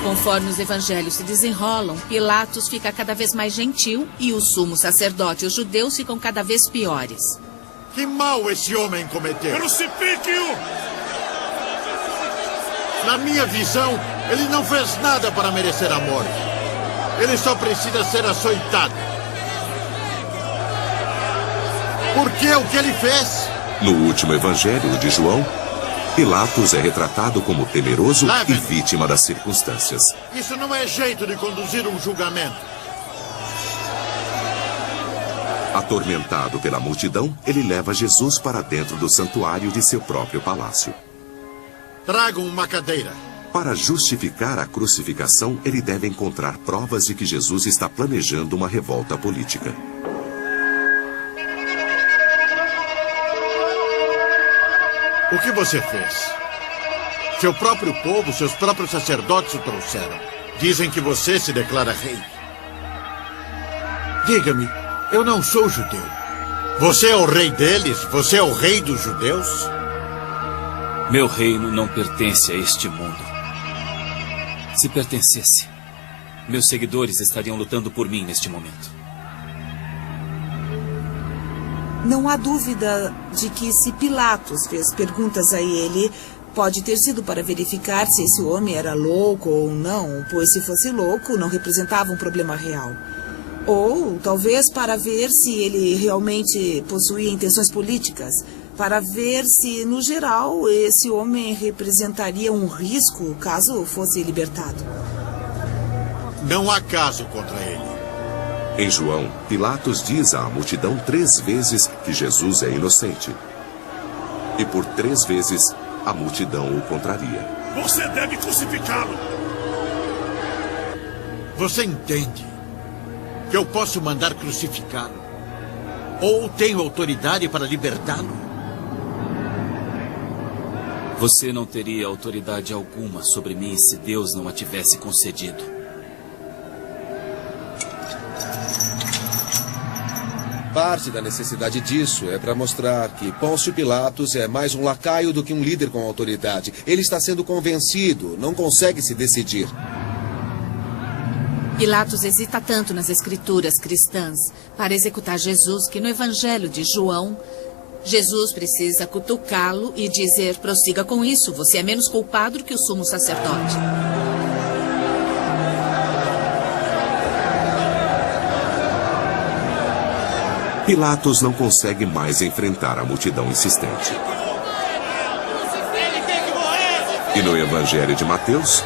Conforme os evangelhos se desenrolam, Pilatos fica cada vez mais gentil e o sumo sacerdote e os judeus ficam cada vez piores. Que mal esse homem cometeu! Crucifique-o! Na minha visão, ele não fez nada para merecer a morte. Ele só precisa ser açoitado. Por que o que ele fez? No último evangelho de João, Pilatos é retratado como temeroso e vítima das circunstâncias. Isso não é jeito de conduzir um julgamento. Atormentado pela multidão, ele leva Jesus para dentro do santuário de seu próprio palácio. Tragam uma cadeira. Para justificar a crucificação, ele deve encontrar provas de que Jesus está planejando uma revolta política. O que você fez? Seu próprio povo, seus próprios sacerdotes o trouxeram. Dizem que você se declara rei. Diga-me, eu não sou judeu. Você é o rei deles? Você é o rei dos judeus? Meu reino não pertence a este mundo. Se pertencesse, meus seguidores estariam lutando por mim neste momento. Não há dúvida de que se Pilatos fez perguntas a ele, pode ter sido para verificar se esse homem era louco ou não, pois se fosse louco, não representava um problema real. Ou talvez para ver se ele realmente possuía intenções políticas, para ver se, no geral, esse homem representaria um risco caso fosse libertado. Não há caso contra ele. Em João, Pilatos diz à multidão 3 vezes que Jesus é inocente. E por 3 vezes, a multidão o contraria. Você deve crucificá-lo! Você entende que eu posso mandar crucificá-lo? Ou tenho autoridade para libertá-lo? Você não teria autoridade alguma sobre mim se Deus não a tivesse concedido. Parte da necessidade disso é para mostrar que Pôncio Pilatos é mais um lacaio do que um líder com autoridade. Ele está sendo convencido, não consegue se decidir. Pilatos hesita tanto nas escrituras cristãs para executar Jesus que no Evangelho de João, Jesus precisa cutucá-lo e dizer: prossiga com isso, você é menos culpado do que o sumo sacerdote. Pilatos não consegue mais enfrentar a multidão insistente. E no Evangelho de Mateus,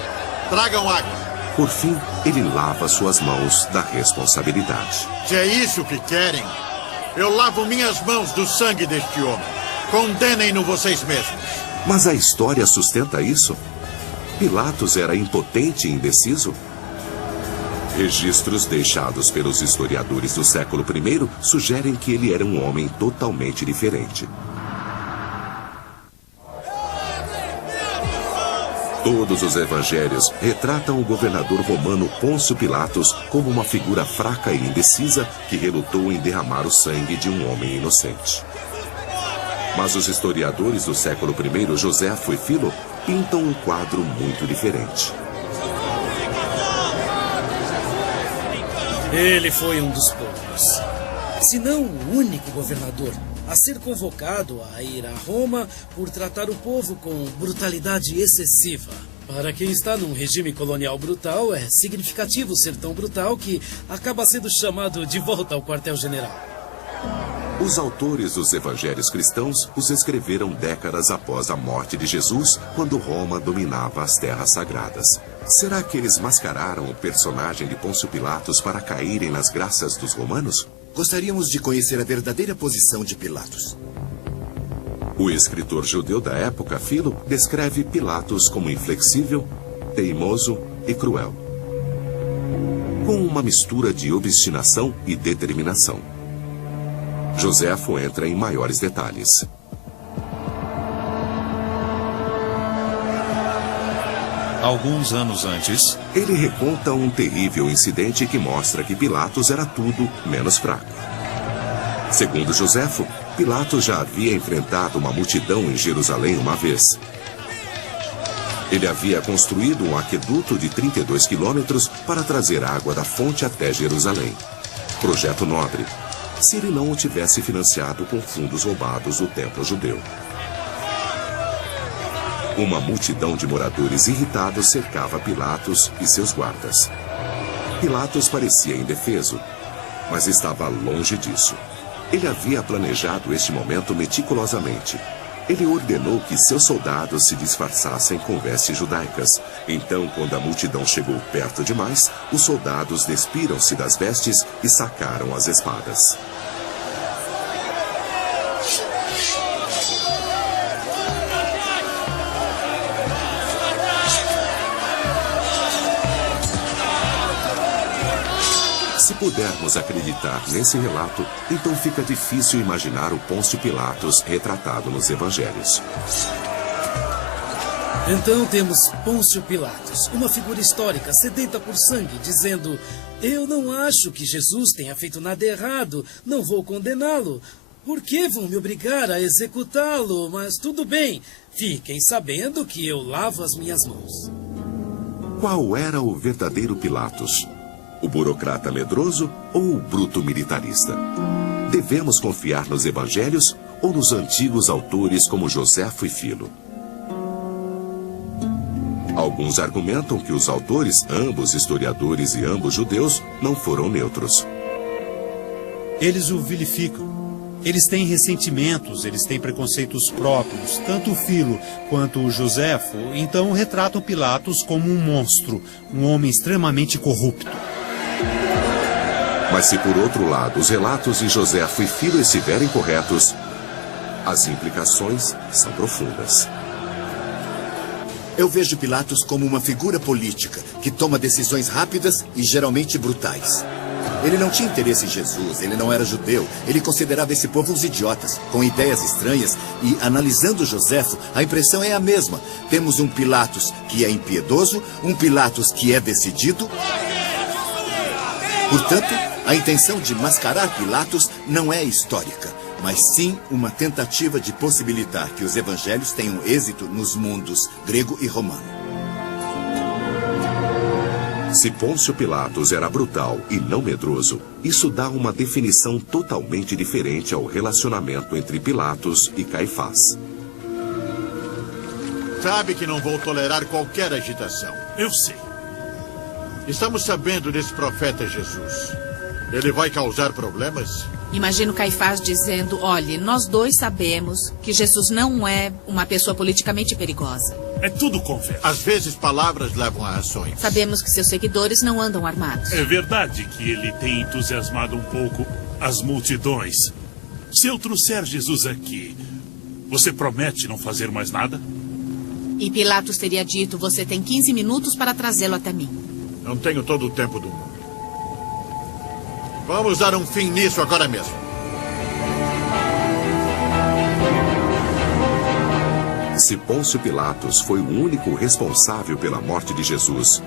Tragam água. por fim, ele lava suas mãos da responsabilidade. Se é isso que querem, eu lavo minhas mãos do sangue deste homem. Condenem-no vocês mesmos. Mas a história sustenta isso? Pilatos era impotente e indeciso? Registros deixados pelos historiadores do século I sugerem que ele era um homem totalmente diferente. Todos os evangelhos retratam o governador romano Pôncio Pilatos como uma figura fraca e indecisa que relutou em derramar o sangue de um homem inocente. Mas os historiadores do século I, Joséfo e Filo, pintam um quadro muito diferente. Ele foi um dos poucos, se não o único governador a ser convocado a ir a Roma por tratar o povo com brutalidade excessiva. Para quem está num regime colonial brutal, é significativo ser tão brutal que acaba sendo chamado de volta ao quartel-general. Os autores dos evangelhos cristãos os escreveram décadas após a morte de Jesus, quando Roma dominava as terras sagradas. Será que eles mascararam o personagem de Pôncio Pilatos para caírem nas graças dos romanos? Gostaríamos de conhecer a verdadeira posição de Pilatos. O escritor judeu da época, Filo, descreve Pilatos como inflexível, teimoso e cruel, com uma mistura de obstinação e determinação. Joséfo entra em maiores detalhes. Alguns anos antes, ele reconta um terrível incidente que mostra que Pilatos era tudo menos fraco. Segundo Joséfo, Pilatos já havia enfrentado uma multidão em Jerusalém uma vez. Ele havia construído um aqueduto de 32 quilômetros para trazer água da fonte até Jerusalém. Projeto nobre, se ele não o tivesse financiado com fundos roubados do templo judeu. Uma multidão de moradores irritados cercava Pilatos e seus guardas. Pilatos parecia indefeso, mas estava longe disso. Ele havia planejado este momento meticulosamente. Ele ordenou que seus soldados se disfarçassem com vestes judaicas. Então, quando a multidão chegou perto demais, os soldados despiram-se das vestes e sacaram as espadas. Se pudermos acreditar nesse relato, então fica difícil imaginar o Pôncio Pilatos retratado nos evangelhos. Então temos Pôncio Pilatos, uma figura histórica sedenta por sangue, dizendo: eu não acho que Jesus tenha feito nada errado, não vou condená-lo. Por que vão me obrigar a executá-lo? Mas tudo bem, fiquem sabendo que eu lavo as minhas mãos. Qual era o verdadeiro Pilatos? O burocrata medroso ou o bruto militarista? Devemos confiar nos evangelhos ou nos antigos autores como Joséfo e Filo? Alguns argumentam que os autores, ambos historiadores e ambos judeus, não foram neutros. Eles o vilificam. Eles têm ressentimentos, eles têm preconceitos próprios. Tanto o Filo quanto o Joséfo, então, retratam Pilatos como um monstro, um homem extremamente corrupto. Mas se por outro lado os relatos de Joséfo e Filo estiverem corretos, as implicações são profundas. Eu vejo Pilatos como uma figura política que toma decisões rápidas e geralmente brutais. Ele não tinha interesse em Jesus, ele não era judeu, ele considerava esse povo uns idiotas, com ideias estranhas, e analisando Joséfo, a impressão é a mesma. Temos um Pilatos que é impiedoso, um Pilatos que é decidido, Portanto, a intenção de mascarar Pilatos não é histórica, mas sim uma tentativa de possibilitar que os evangelhos tenham êxito nos mundos grego e romano. Se Pôncio Pilatos era brutal e não medroso, isso dá uma definição totalmente diferente ao relacionamento entre Pilatos e Caifás. Sabe que não vou tolerar qualquer agitação. Eu sei. Estamos sabendo desse profeta Jesus. Ele vai causar problemas? Imagino Caifás dizendo, olhe, nós dois sabemos que Jesus não é uma pessoa politicamente perigosa. É tudo conversa. Às vezes palavras levam a ações. Sabemos que seus seguidores não andam armados. É verdade que ele tem entusiasmado um pouco as multidões. Se eu trouxer Jesus aqui, você promete não fazer mais nada? E Pilatos teria dito, você tem 15 minutos para trazê-lo até mim. Não tenho todo o tempo do mundo. Vamos dar um fim nisso agora mesmo. Se Pôncio Pilatos foi o único responsável pela morte de Jesus,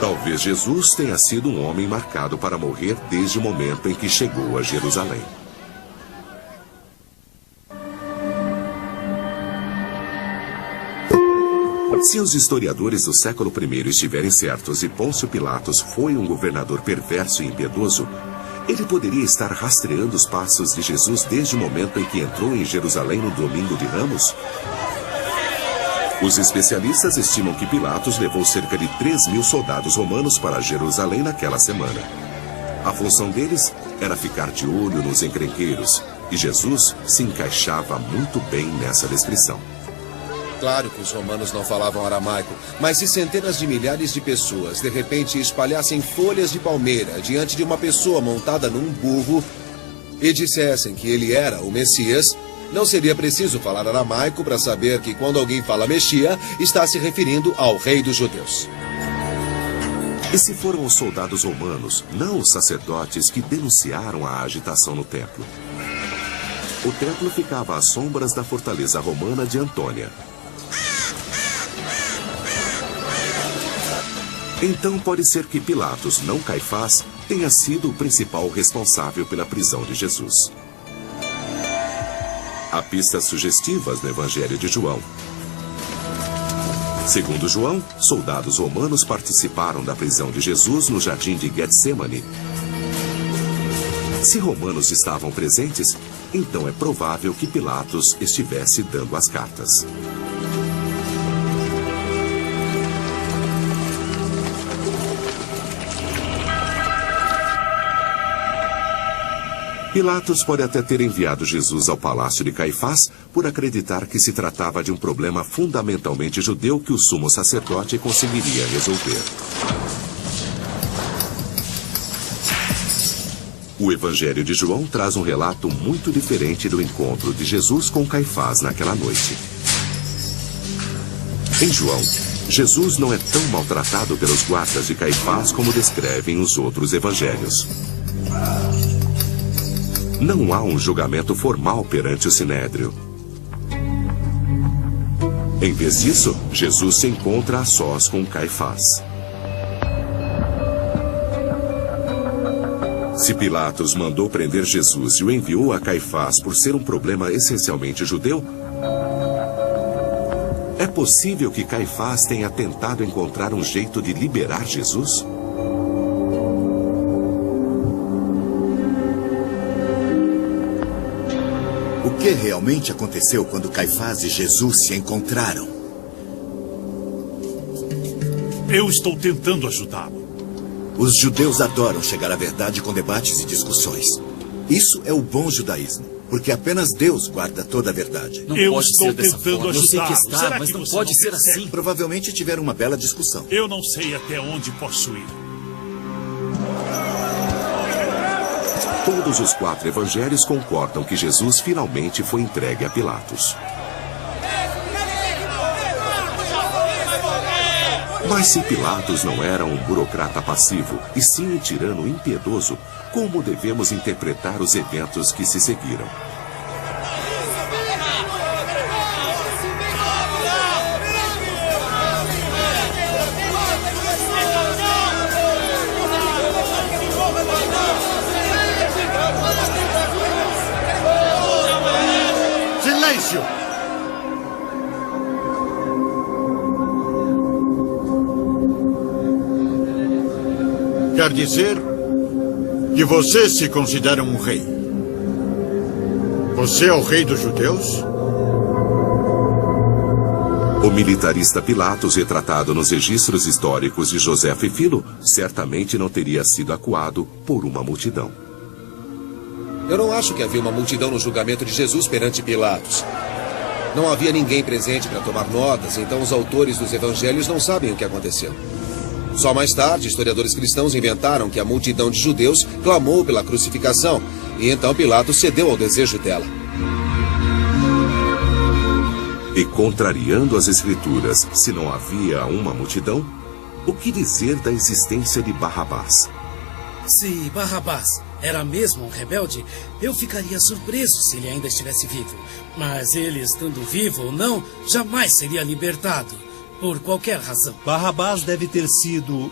talvez Jesus tenha sido um homem marcado para morrer desde o momento em que chegou a Jerusalém. Se os historiadores do século I estiverem certos e Pôncio Pilatos foi um governador perverso e impiedoso, ele poderia estar rastreando os passos de Jesus desde o momento em que entrou em Jerusalém no domingo de Ramos? Os especialistas estimam que Pilatos levou cerca de 3.000 soldados romanos para Jerusalém naquela semana. A função deles era ficar de olho nos encrenqueiros, e Jesus se encaixava muito bem nessa descrição. Claro que os romanos não falavam aramaico, mas se centenas de milhares de pessoas de repente espalhassem folhas de palmeira diante de uma pessoa montada num burro e dissessem que ele era o Messias, não seria preciso falar aramaico para saber que quando alguém fala Messias, está se referindo ao rei dos judeus. E se foram os soldados romanos, não os sacerdotes, que denunciaram a agitação no templo? O templo ficava às sombras da fortaleza romana de Antônia. Então pode ser que Pilatos, não Caifás, tenha sido o principal responsável pela prisão de Jesus. Há pistas sugestivas no Evangelho de João. Segundo João, soldados romanos participaram da prisão de Jesus no jardim de Getsemane. Se romanos estavam presentes, então é provável que Pilatos estivesse dando as cartas. Pilatos pode até ter enviado Jesus ao palácio de Caifás por acreditar que se tratava de um problema fundamentalmente judeu que o sumo sacerdote conseguiria resolver. O Evangelho de João traz um relato muito diferente do encontro de Jesus com Caifás naquela noite. Em João, Jesus não é tão maltratado pelos guardas de Caifás como descrevem os outros evangelhos. Não há um julgamento formal perante o Sinédrio. Em vez disso, Jesus se encontra a sós com Caifás. Se Pilatos mandou prender Jesus e o enviou a Caifás por ser um problema essencialmente judeu, é possível que Caifás tenha tentado encontrar um jeito de liberar Jesus? O que realmente aconteceu quando Caifás e Jesus se encontraram? Eu estou tentando ajudá-lo. Os judeus adoram chegar à verdade com debates e discussões. Isso é o bom judaísmo, porque apenas Deus guarda toda a verdade. Não Eu pode estou ser dessa tentando forma. Eu sei que ajudá-lo. está, Será mas que não você pode não ser percebe? assim. Provavelmente tiveram uma bela discussão. Eu não sei até onde posso ir. Todos os 4 evangelhos concordam que Jesus finalmente foi entregue a Pilatos. Mas se Pilatos não era um burocrata passivo, e sim um tirano impiedoso, como devemos interpretar os eventos que se seguiram? Quer dizer que você se considera um rei. Você é o rei dos judeus? O militarista Pilatos, retratado nos registros históricos de Joséfo e Filo, certamente não teria sido acuado por uma multidão. Eu não acho que havia uma multidão no julgamento de Jesus perante Pilatos. Não havia ninguém presente para tomar notas, então os autores dos evangelhos não sabem o que aconteceu. Só mais tarde, historiadores cristãos inventaram que a multidão de judeus clamou pela crucificação, e então Pilatos cedeu ao desejo dela. E contrariando as escrituras, se não havia uma multidão, o que dizer da existência de Barrabás? Se Barrabás era mesmo um rebelde, eu ficaria surpreso se ele ainda estivesse vivo. Mas ele, estando vivo ou não, jamais seria libertado, por qualquer razão. Barrabás deve ter sido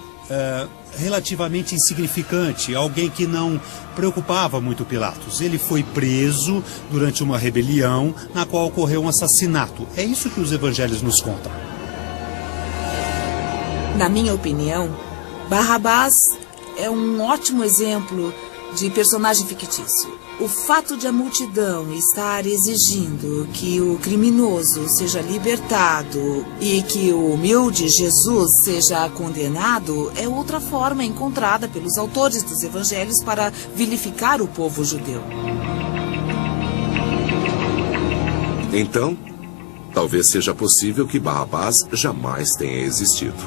relativamente insignificante, alguém que não preocupava muito Pilatos. Ele foi preso durante uma rebelião na qual ocorreu um assassinato. É isso que os evangelhos nos contam. Na minha opinião, Barrabás é um ótimo exemplo de personagem fictício. O fato de a multidão estar exigindo que o criminoso seja libertado e que o humilde Jesus seja condenado é outra forma encontrada pelos autores dos evangelhos para vilificar o povo judeu. Então, talvez seja possível que Barrabás jamais tenha existido.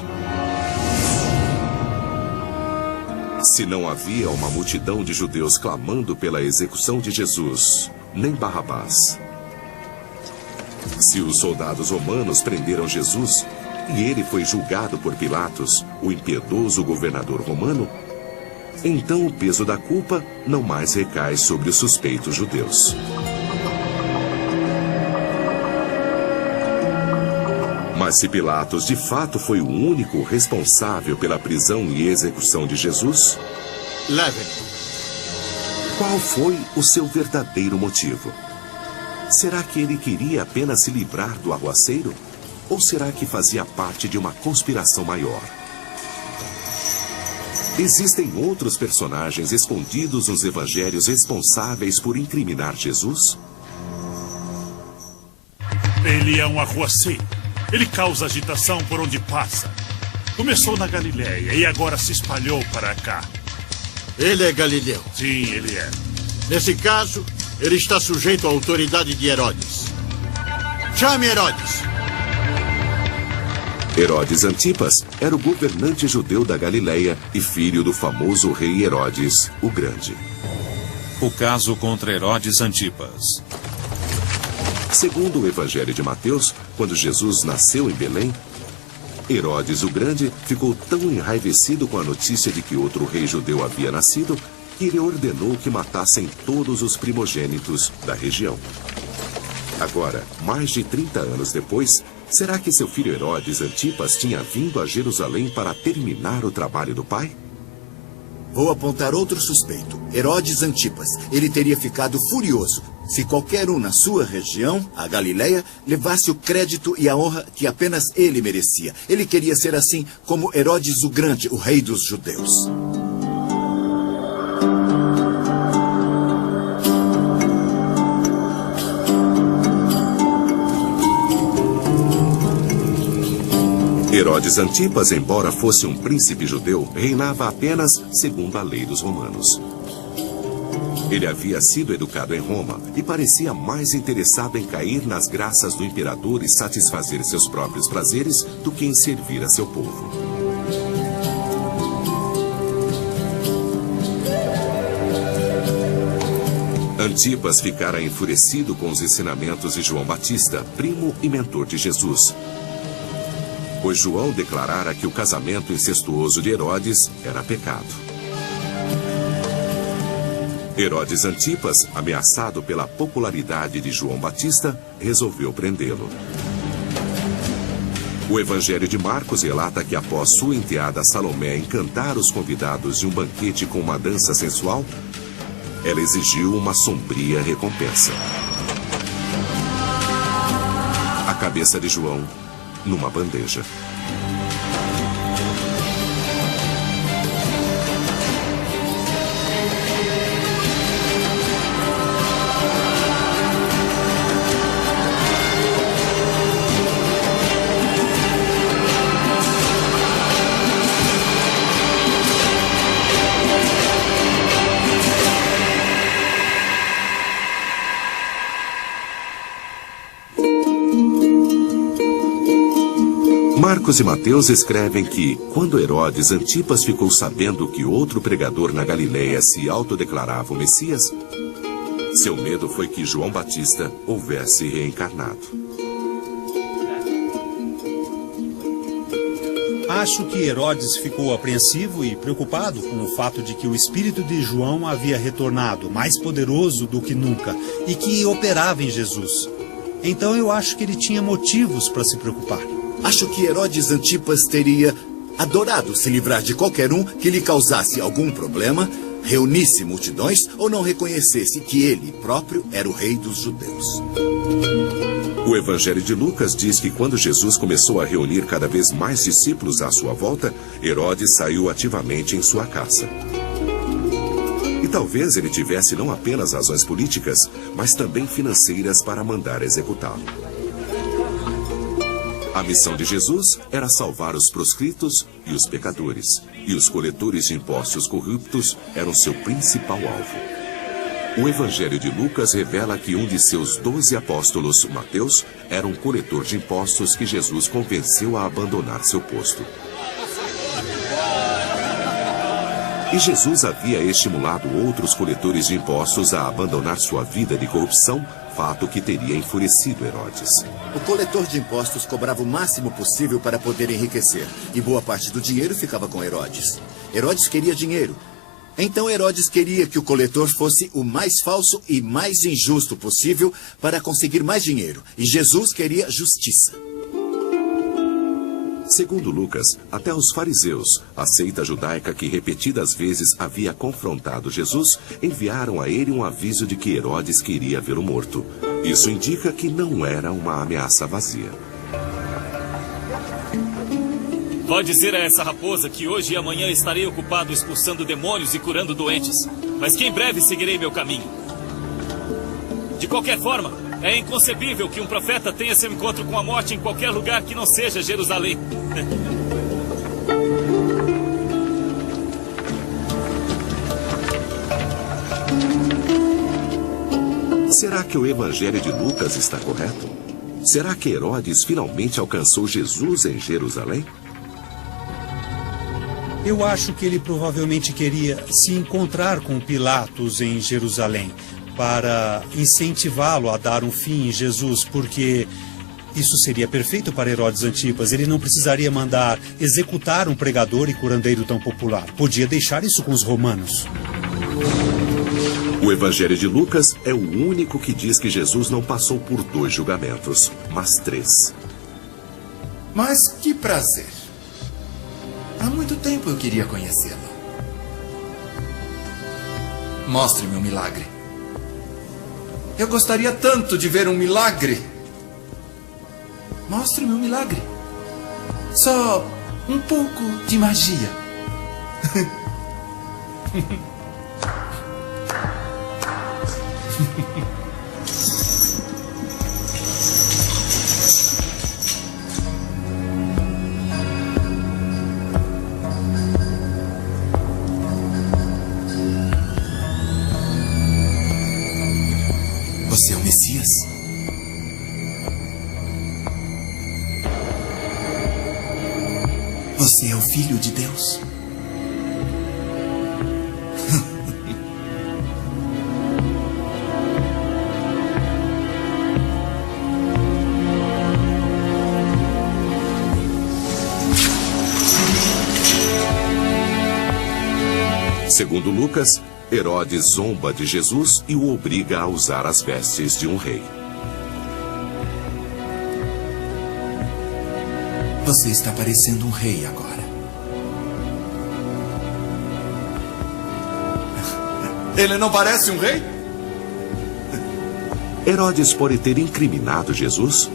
Se não havia uma multidão de judeus clamando pela execução de Jesus, nem Barrabás. Se os soldados romanos prenderam Jesus e ele foi julgado por Pilatos, o impiedoso governador romano, então o peso da culpa não mais recai sobre os suspeitos judeus. Mas se Pilatos de fato foi o único responsável pela prisão e execução de Jesus, leve-no. Qual foi o seu verdadeiro motivo? Será que ele queria apenas se livrar do arruaceiro? Ou será que fazia parte de uma conspiração maior? Existem outros personagens escondidos nos evangelhos responsáveis por incriminar Jesus? Ele é um arruaceiro. Ele causa agitação por onde passa. Começou na Galiléia e agora se espalhou para cá. Ele é galileu. Sim, ele é. Nesse caso, ele está sujeito à autoridade de Herodes. Chame Herodes. Herodes Antipas era o governante judeu da Galiléia e filho do famoso rei Herodes, o Grande. O caso contra Herodes Antipas. Segundo o Evangelho de Mateus, quando Jesus nasceu em Belém, Herodes o Grande ficou tão enraivecido com a notícia de que outro rei judeu havia nascido, que ele ordenou que matassem todos os primogênitos da região. Agora, mais de 30 anos depois, será que seu filho Herodes Antipas tinha vindo a Jerusalém para terminar o trabalho do pai? Vou apontar outro suspeito, Herodes Antipas. Ele teria ficado furioso se qualquer um na sua região, a Galiléia, levasse o crédito e a honra que apenas ele merecia. Ele queria ser assim como Herodes o Grande, o rei dos judeus. Herodes Antipas, embora fosse um príncipe judeu, reinava apenas segundo a lei dos romanos. Ele havia sido educado em Roma e parecia mais interessado em cair nas graças do imperador e satisfazer seus próprios prazeres do que em servir a seu povo. Antipas ficara enfurecido com os ensinamentos de João Batista, primo e mentor de Jesus, pois João declarara que o casamento incestuoso de Herodes era pecado. Herodes Antipas, ameaçado pela popularidade de João Batista, resolveu prendê-lo. O Evangelho de Marcos relata que após sua enteada Salomé encantar os convidados de um banquete com uma dança sensual, ela exigiu uma sombria recompensa. A cabeça de João numa bandeja. Marcos e Mateus escrevem que, quando Herodes Antipas ficou sabendo que outro pregador na Galileia se autodeclarava o Messias, seu medo foi que João Batista houvesse reencarnado. Acho que Herodes ficou apreensivo e preocupado com o fato de que o espírito de João havia retornado, mais poderoso do que nunca, e que operava em Jesus. Então eu acho que ele tinha motivos para se preocupar. Acho que Herodes Antipas teria adorado se livrar de qualquer um que lhe causasse algum problema, reunisse multidões ou não reconhecesse que ele próprio era o rei dos judeus. O Evangelho de Lucas diz que quando Jesus começou a reunir cada vez mais discípulos à sua volta, Herodes saiu ativamente em sua caça. E talvez ele tivesse não apenas razões políticas, mas também financeiras para mandar executá-lo. A missão de Jesus era salvar os proscritos e os pecadores, e os coletores de impostos corruptos eram seu principal alvo. O Evangelho de Lucas revela que um de seus 12 apóstolos, Mateus, era um coletor de impostos que Jesus convenceu a abandonar seu posto. E Jesus havia estimulado outros coletores de impostos a abandonar sua vida de corrupção, fato que teria enfurecido Herodes. O coletor de impostos cobrava o máximo possível para poder enriquecer, e boa parte do dinheiro ficava com Herodes. Herodes queria dinheiro. Então Herodes queria que o coletor fosse o mais falso e mais injusto possível para conseguir mais dinheiro. E Jesus queria justiça. Segundo Lucas, até os fariseus, a seita judaica que repetidas vezes havia confrontado Jesus, enviaram a ele um aviso de que Herodes queria vê-lo morto. Isso indica que não era uma ameaça vazia. Vou dizer a essa raposa que hoje e amanhã estarei ocupado expulsando demônios e curando doentes, mas que em breve seguirei meu caminho. De qualquer forma, é inconcebível que um profeta tenha seu encontro com a morte em qualquer lugar que não seja Jerusalém. Será que o Evangelho de Lucas está correto? Será que Herodes finalmente alcançou Jesus em Jerusalém? Eu acho que ele provavelmente queria se encontrar com Pilatos em Jerusalém para incentivá-lo a dar um fim em Jesus, porque isso seria perfeito para Herodes Antipas. Ele não precisaria mandar executar um pregador e curandeiro tão popular. Podia deixar isso com os romanos. O Evangelho de Lucas é o único que diz que Jesus não passou por 2 julgamentos, mas 3. Mas que prazer. Há muito tempo eu queria conhecê-lo. Mostre-me um milagre. Eu gostaria tanto de ver um milagre. Mostre-me um milagre. Só um pouco de magia. Você é o Messias? Você é o Filho de Deus? Segundo Lucas, Herodes zomba de Jesus e o obriga a usar as vestes de um rei. Você está parecendo um rei agora. Ele não parece um rei? Herodes pode ter incriminado Jesus?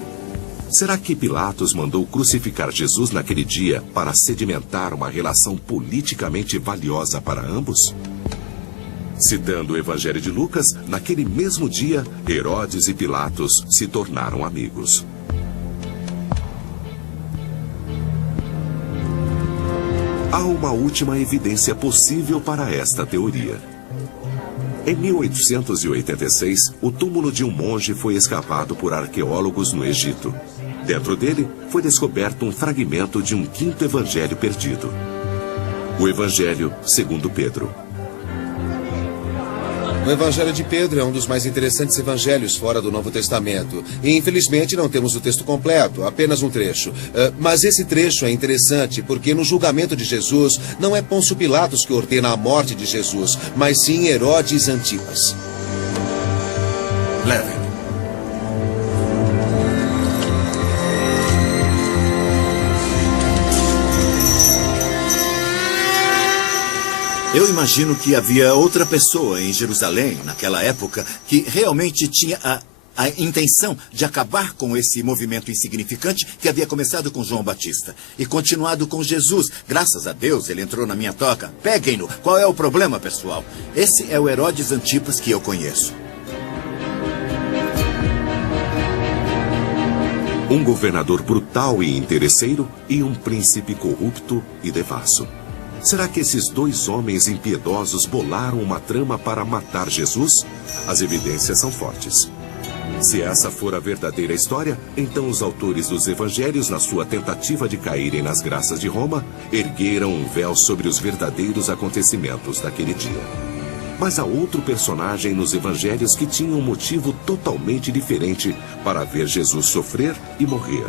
Será que Pilatos mandou crucificar Jesus naquele dia para sedimentar uma relação politicamente valiosa para ambos? Citando o Evangelho de Lucas, naquele mesmo dia, Herodes e Pilatos se tornaram amigos. Há uma última evidência possível para esta teoria. Em 1886, o túmulo de um monge foi escavado por arqueólogos no Egito. Dentro dele foi descoberto um fragmento de um quinto evangelho perdido. O Evangelho segundo Pedro. O Evangelho de Pedro é um dos mais interessantes evangelhos fora do Novo Testamento. E, infelizmente, não temos o texto completo, apenas um trecho. Mas esse trecho é interessante porque no julgamento de Jesus, não é Pôncio Pilatos que ordena a morte de Jesus, mas sim Herodes Antipas. Levem. Eu imagino que havia outra pessoa em Jerusalém, naquela época, que realmente tinha a intenção de acabar com esse movimento insignificante que havia começado com João Batista e continuado com Jesus. Graças a Deus, ele entrou na minha toca. Peguem-no. Qual é o problema, pessoal? Esse é o Herodes Antipas que eu conheço. Um governador brutal e interesseiro e um príncipe corrupto e devasso. Será que esses dois homens impiedosos bolaram uma trama para matar Jesus? As evidências são fortes. Se essa for a verdadeira história, então os autores dos evangelhos, na sua tentativa de caírem nas graças de Roma, ergueram um véu sobre os verdadeiros acontecimentos daquele dia. Mas há outro personagem nos evangelhos que tinha um motivo totalmente diferente para ver Jesus sofrer e morrer.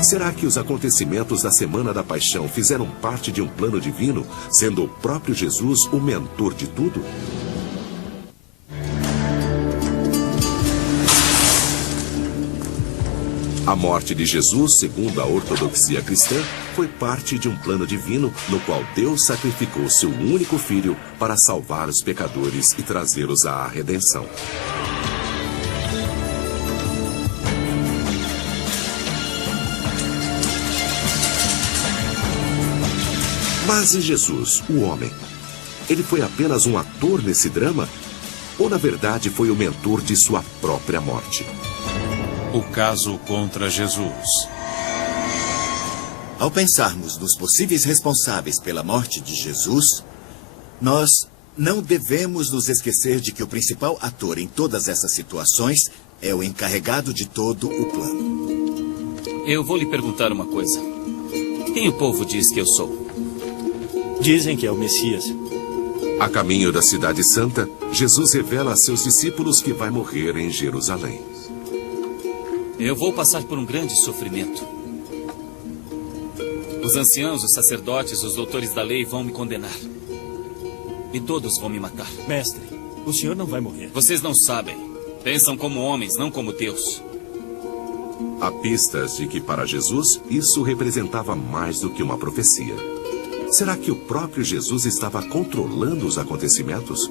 Será que os acontecimentos da Semana da Paixão fizeram parte de um plano divino, sendo o próprio Jesus o mentor de tudo? A morte de Jesus, segundo a ortodoxia cristã, foi parte de um plano divino no qual Deus sacrificou seu único filho para salvar os pecadores e trazê-los à redenção. Mas e Jesus, o homem? Ele foi apenas um ator nesse drama? Ou, na verdade, foi o mentor de sua própria morte? O caso contra Jesus. Ao pensarmos nos possíveis responsáveis pela morte de Jesus, nós não devemos nos esquecer de que o principal ator em todas essas situações é o encarregado de todo o plano. Eu vou lhe perguntar uma coisa. Quem o povo diz que eu sou? Dizem que é o Messias. A caminho da Cidade Santa, Jesus revela a seus discípulos que vai morrer em Jerusalém. Eu vou passar por um grande sofrimento. Os anciãos, os sacerdotes, os doutores da lei vão me condenar. E todos vão me matar. Mestre, o senhor não vai morrer. Vocês não sabem. Pensam como homens, não como Deus. Há pistas de que para Jesus isso representava mais do que uma profecia. Será que o próprio Jesus estava controlando os acontecimentos?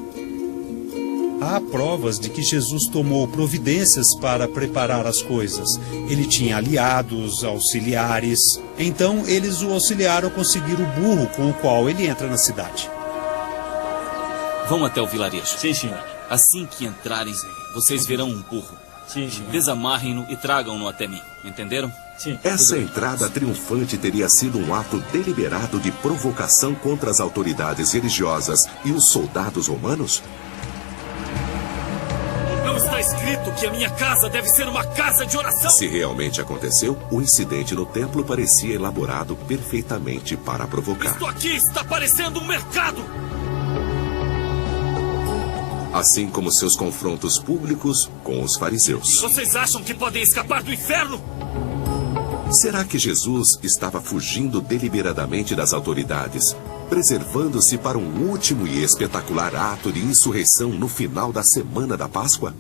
Há provas de que Jesus tomou providências para preparar as coisas. Ele tinha aliados, auxiliares. Então, eles o auxiliaram a conseguir o burro com o qual ele entra na cidade. Vão até o vilarejo. Sim, senhor. Assim que entrarem, vocês verão um burro. Sim, senhor. Desamarrem-no e tragam-no até mim. Entenderam? Sim. Essa entrada triunfante teria sido um ato deliberado de provocação contra as autoridades religiosas e os soldados romanos? Não está escrito que a minha casa deve ser uma casa de oração? Se realmente aconteceu, o incidente no templo parecia elaborado perfeitamente para provocar. Isto aqui está parecendo um mercado! Assim como seus confrontos públicos com os fariseus. Vocês acham que podem escapar do inferno? Será que Jesus estava fugindo deliberadamente das autoridades, preservando-se para um último e espetacular ato de insurreição no final da Semana da Páscoa?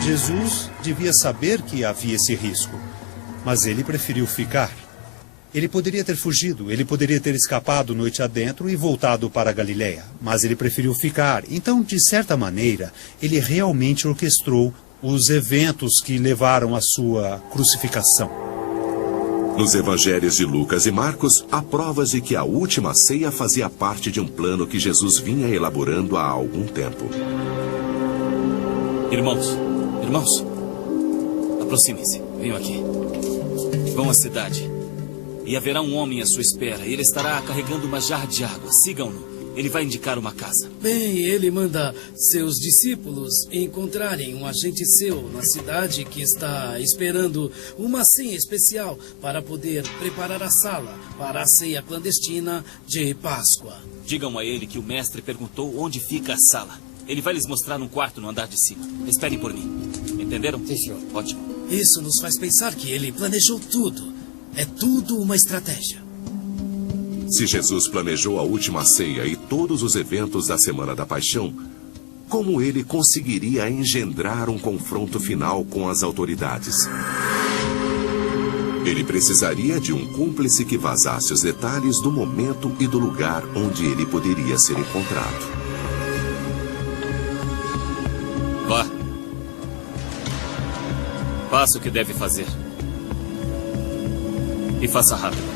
Jesus devia saber que havia esse risco, mas ele preferiu ficar. Ele poderia ter fugido, ele poderia ter escapado noite adentro e voltado para a Galileia, mas ele preferiu ficar. Então, de certa maneira, ele realmente orquestrou os eventos que levaram à sua crucificação. Nos evangelhos de Lucas e Marcos, há provas de que a última ceia fazia parte de um plano que Jesus vinha elaborando há algum tempo. Irmãos, aproximem-se, venham aqui. Vão à cidade. E haverá um homem à sua espera. Ele estará carregando uma jarra de água. Sigam-no. Ele vai indicar uma casa. Bem, ele manda seus discípulos encontrarem um agente seu na cidade que está esperando uma senha especial para poder preparar a sala para a ceia clandestina de Páscoa. Digam a ele que o mestre perguntou onde fica a sala. Ele vai lhes mostrar um quarto no andar de cima. Esperem por mim. Entenderam? Sim, senhor. Ótimo. Isso nos faz pensar que ele planejou tudo. É tudo uma estratégia. Se Jesus planejou a última ceia e todos os eventos da Semana da Paixão, como ele conseguiria engendrar um confronto final com as autoridades? Ele precisaria de um cúmplice que vazasse os detalhes do momento e do lugar onde ele poderia ser encontrado. Vá. Faça o que deve fazer. E faça rápido.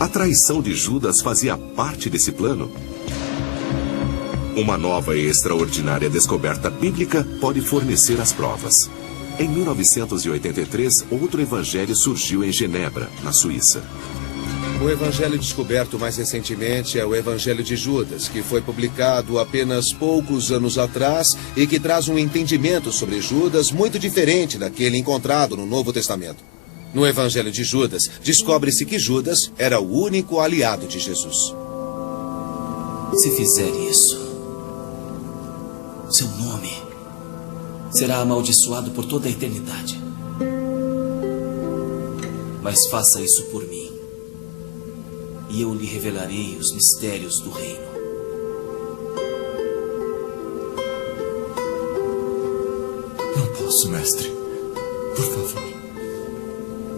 A traição de Judas fazia parte desse plano? Uma nova e extraordinária descoberta bíblica pode fornecer as provas. Em 1983, outro evangelho surgiu em Genebra, na Suíça. O evangelho descoberto mais recentemente é o Evangelho de Judas, que foi publicado apenas poucos anos atrás e que traz um entendimento sobre Judas muito diferente daquele encontrado no Novo Testamento. No Evangelho de Judas, descobre-se que Judas era o único aliado de Jesus. Se fizer isso, seu nome será amaldiçoado por toda a eternidade. Mas faça isso por mim, e eu lhe revelarei os mistérios do reino. Não posso, mestre. Por favor.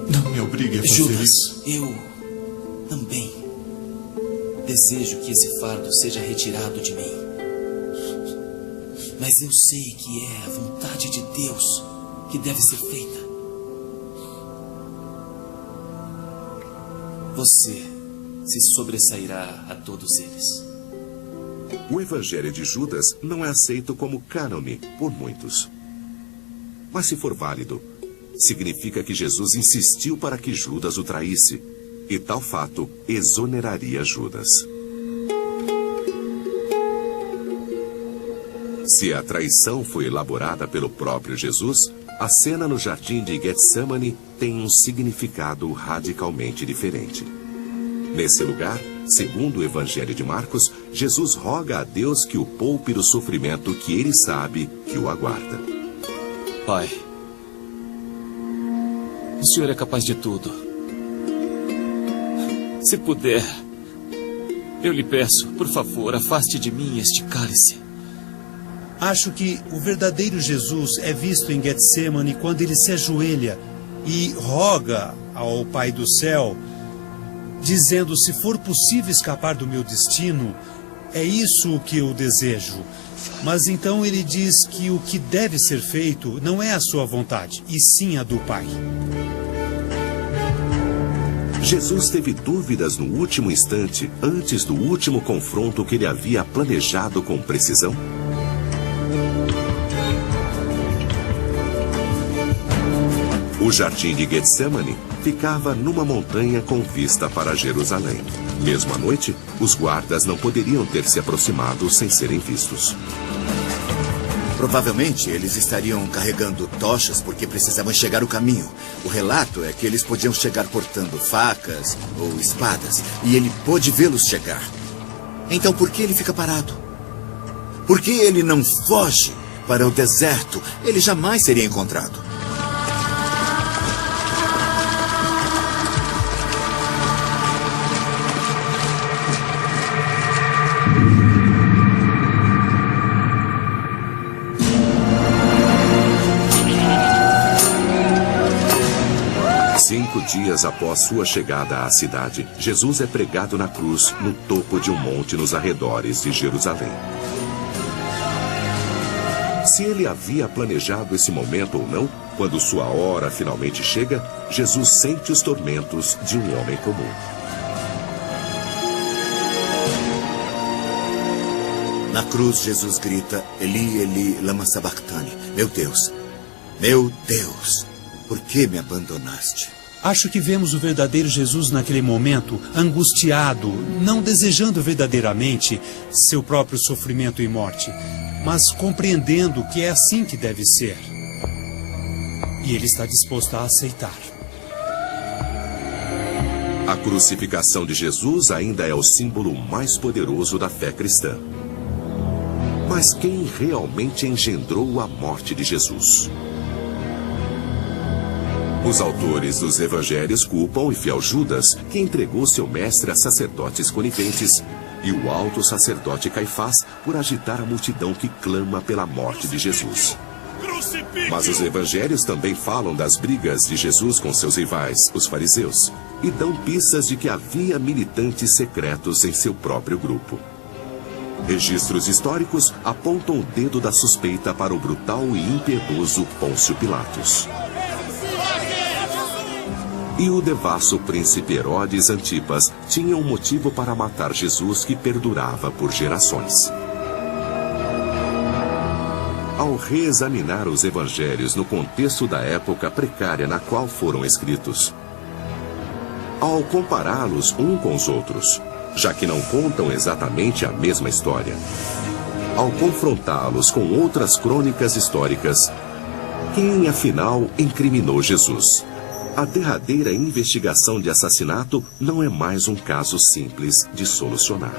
Não me obrigue a fazer isso. Eu também desejo que esse fardo seja retirado de mim. Mas eu sei que é a vontade de Deus que deve ser feita. Você se sobressairá a todos eles. O Evangelho de Judas não é aceito como cânone por muitos. Mas se for válido, significa que Jesus insistiu para que Judas o traísse, e tal fato exoneraria Judas. Se a traição foi elaborada pelo próprio Jesus, a cena no jardim de Getsemane tem um significado radicalmente diferente. Nesse lugar, segundo o Evangelho de Marcos, Jesus roga a Deus que o poupe do sofrimento que ele sabe que o aguarda. Pai, o Senhor é capaz de tudo. Se puder, eu lhe peço, por favor, afaste de mim este cálice. Acho que o verdadeiro Jesus é visto em Getsemane quando ele se ajoelha e roga ao Pai do céu, dizendo: se for possível escapar do meu destino, é isso o que eu desejo. Mas então ele diz que o que deve ser feito não é a sua vontade, e sim a do Pai. Jesus teve dúvidas no último instante, antes do último confronto que ele havia planejado com precisão? O jardim de Getsemane ficava numa montanha com vista para Jerusalém. Mesmo à noite, os guardas não poderiam ter se aproximado sem serem vistos. Provavelmente eles estariam carregando tochas porque precisavam enxergar o caminho. O relato é que eles podiam chegar portando facas ou espadas, e ele pôde vê-los chegar. Então por que ele fica parado? Por que ele não foge para o deserto? Ele jamais seria encontrado. Dias após sua chegada à cidade, Jesus é pregado na cruz no topo de um monte nos arredores de Jerusalém. Se ele havia planejado esse momento ou não, quando sua hora finalmente chega, Jesus sente os tormentos de um homem comum. Na cruz, Jesus grita: Eli, Eli, lama sabachthani. Meu Deus, por que me abandonaste? Acho que vemos o verdadeiro Jesus naquele momento, angustiado, não desejando verdadeiramente seu próprio sofrimento e morte, mas compreendendo que é assim que deve ser. E ele está disposto a aceitar. A crucificação de Jesus ainda é o símbolo mais poderoso da fé cristã. Mas quem realmente engendrou a morte de Jesus? Os autores dos evangelhos culpam o infiel Judas, que entregou seu mestre a sacerdotes coniventes, e o alto sacerdote Caifás por agitar a multidão que clama pela morte de Jesus. Mas os evangelhos também falam das brigas de Jesus com seus rivais, os fariseus, e dão pistas de que havia militantes secretos em seu próprio grupo. Registros históricos apontam o dedo da suspeita para o brutal e impiedoso Pôncio Pilatos. E o devasso príncipe Herodes Antipas tinha um motivo para matar Jesus que perdurava por gerações. Ao reexaminar os evangelhos no contexto da época precária na qual foram escritos, ao compará-los um com os outros, já que não contam exatamente a mesma história, ao confrontá-los com outras crônicas históricas, quem afinal incriminou Jesus? A derradeira investigação de assassinato não é mais um caso simples de solucionar.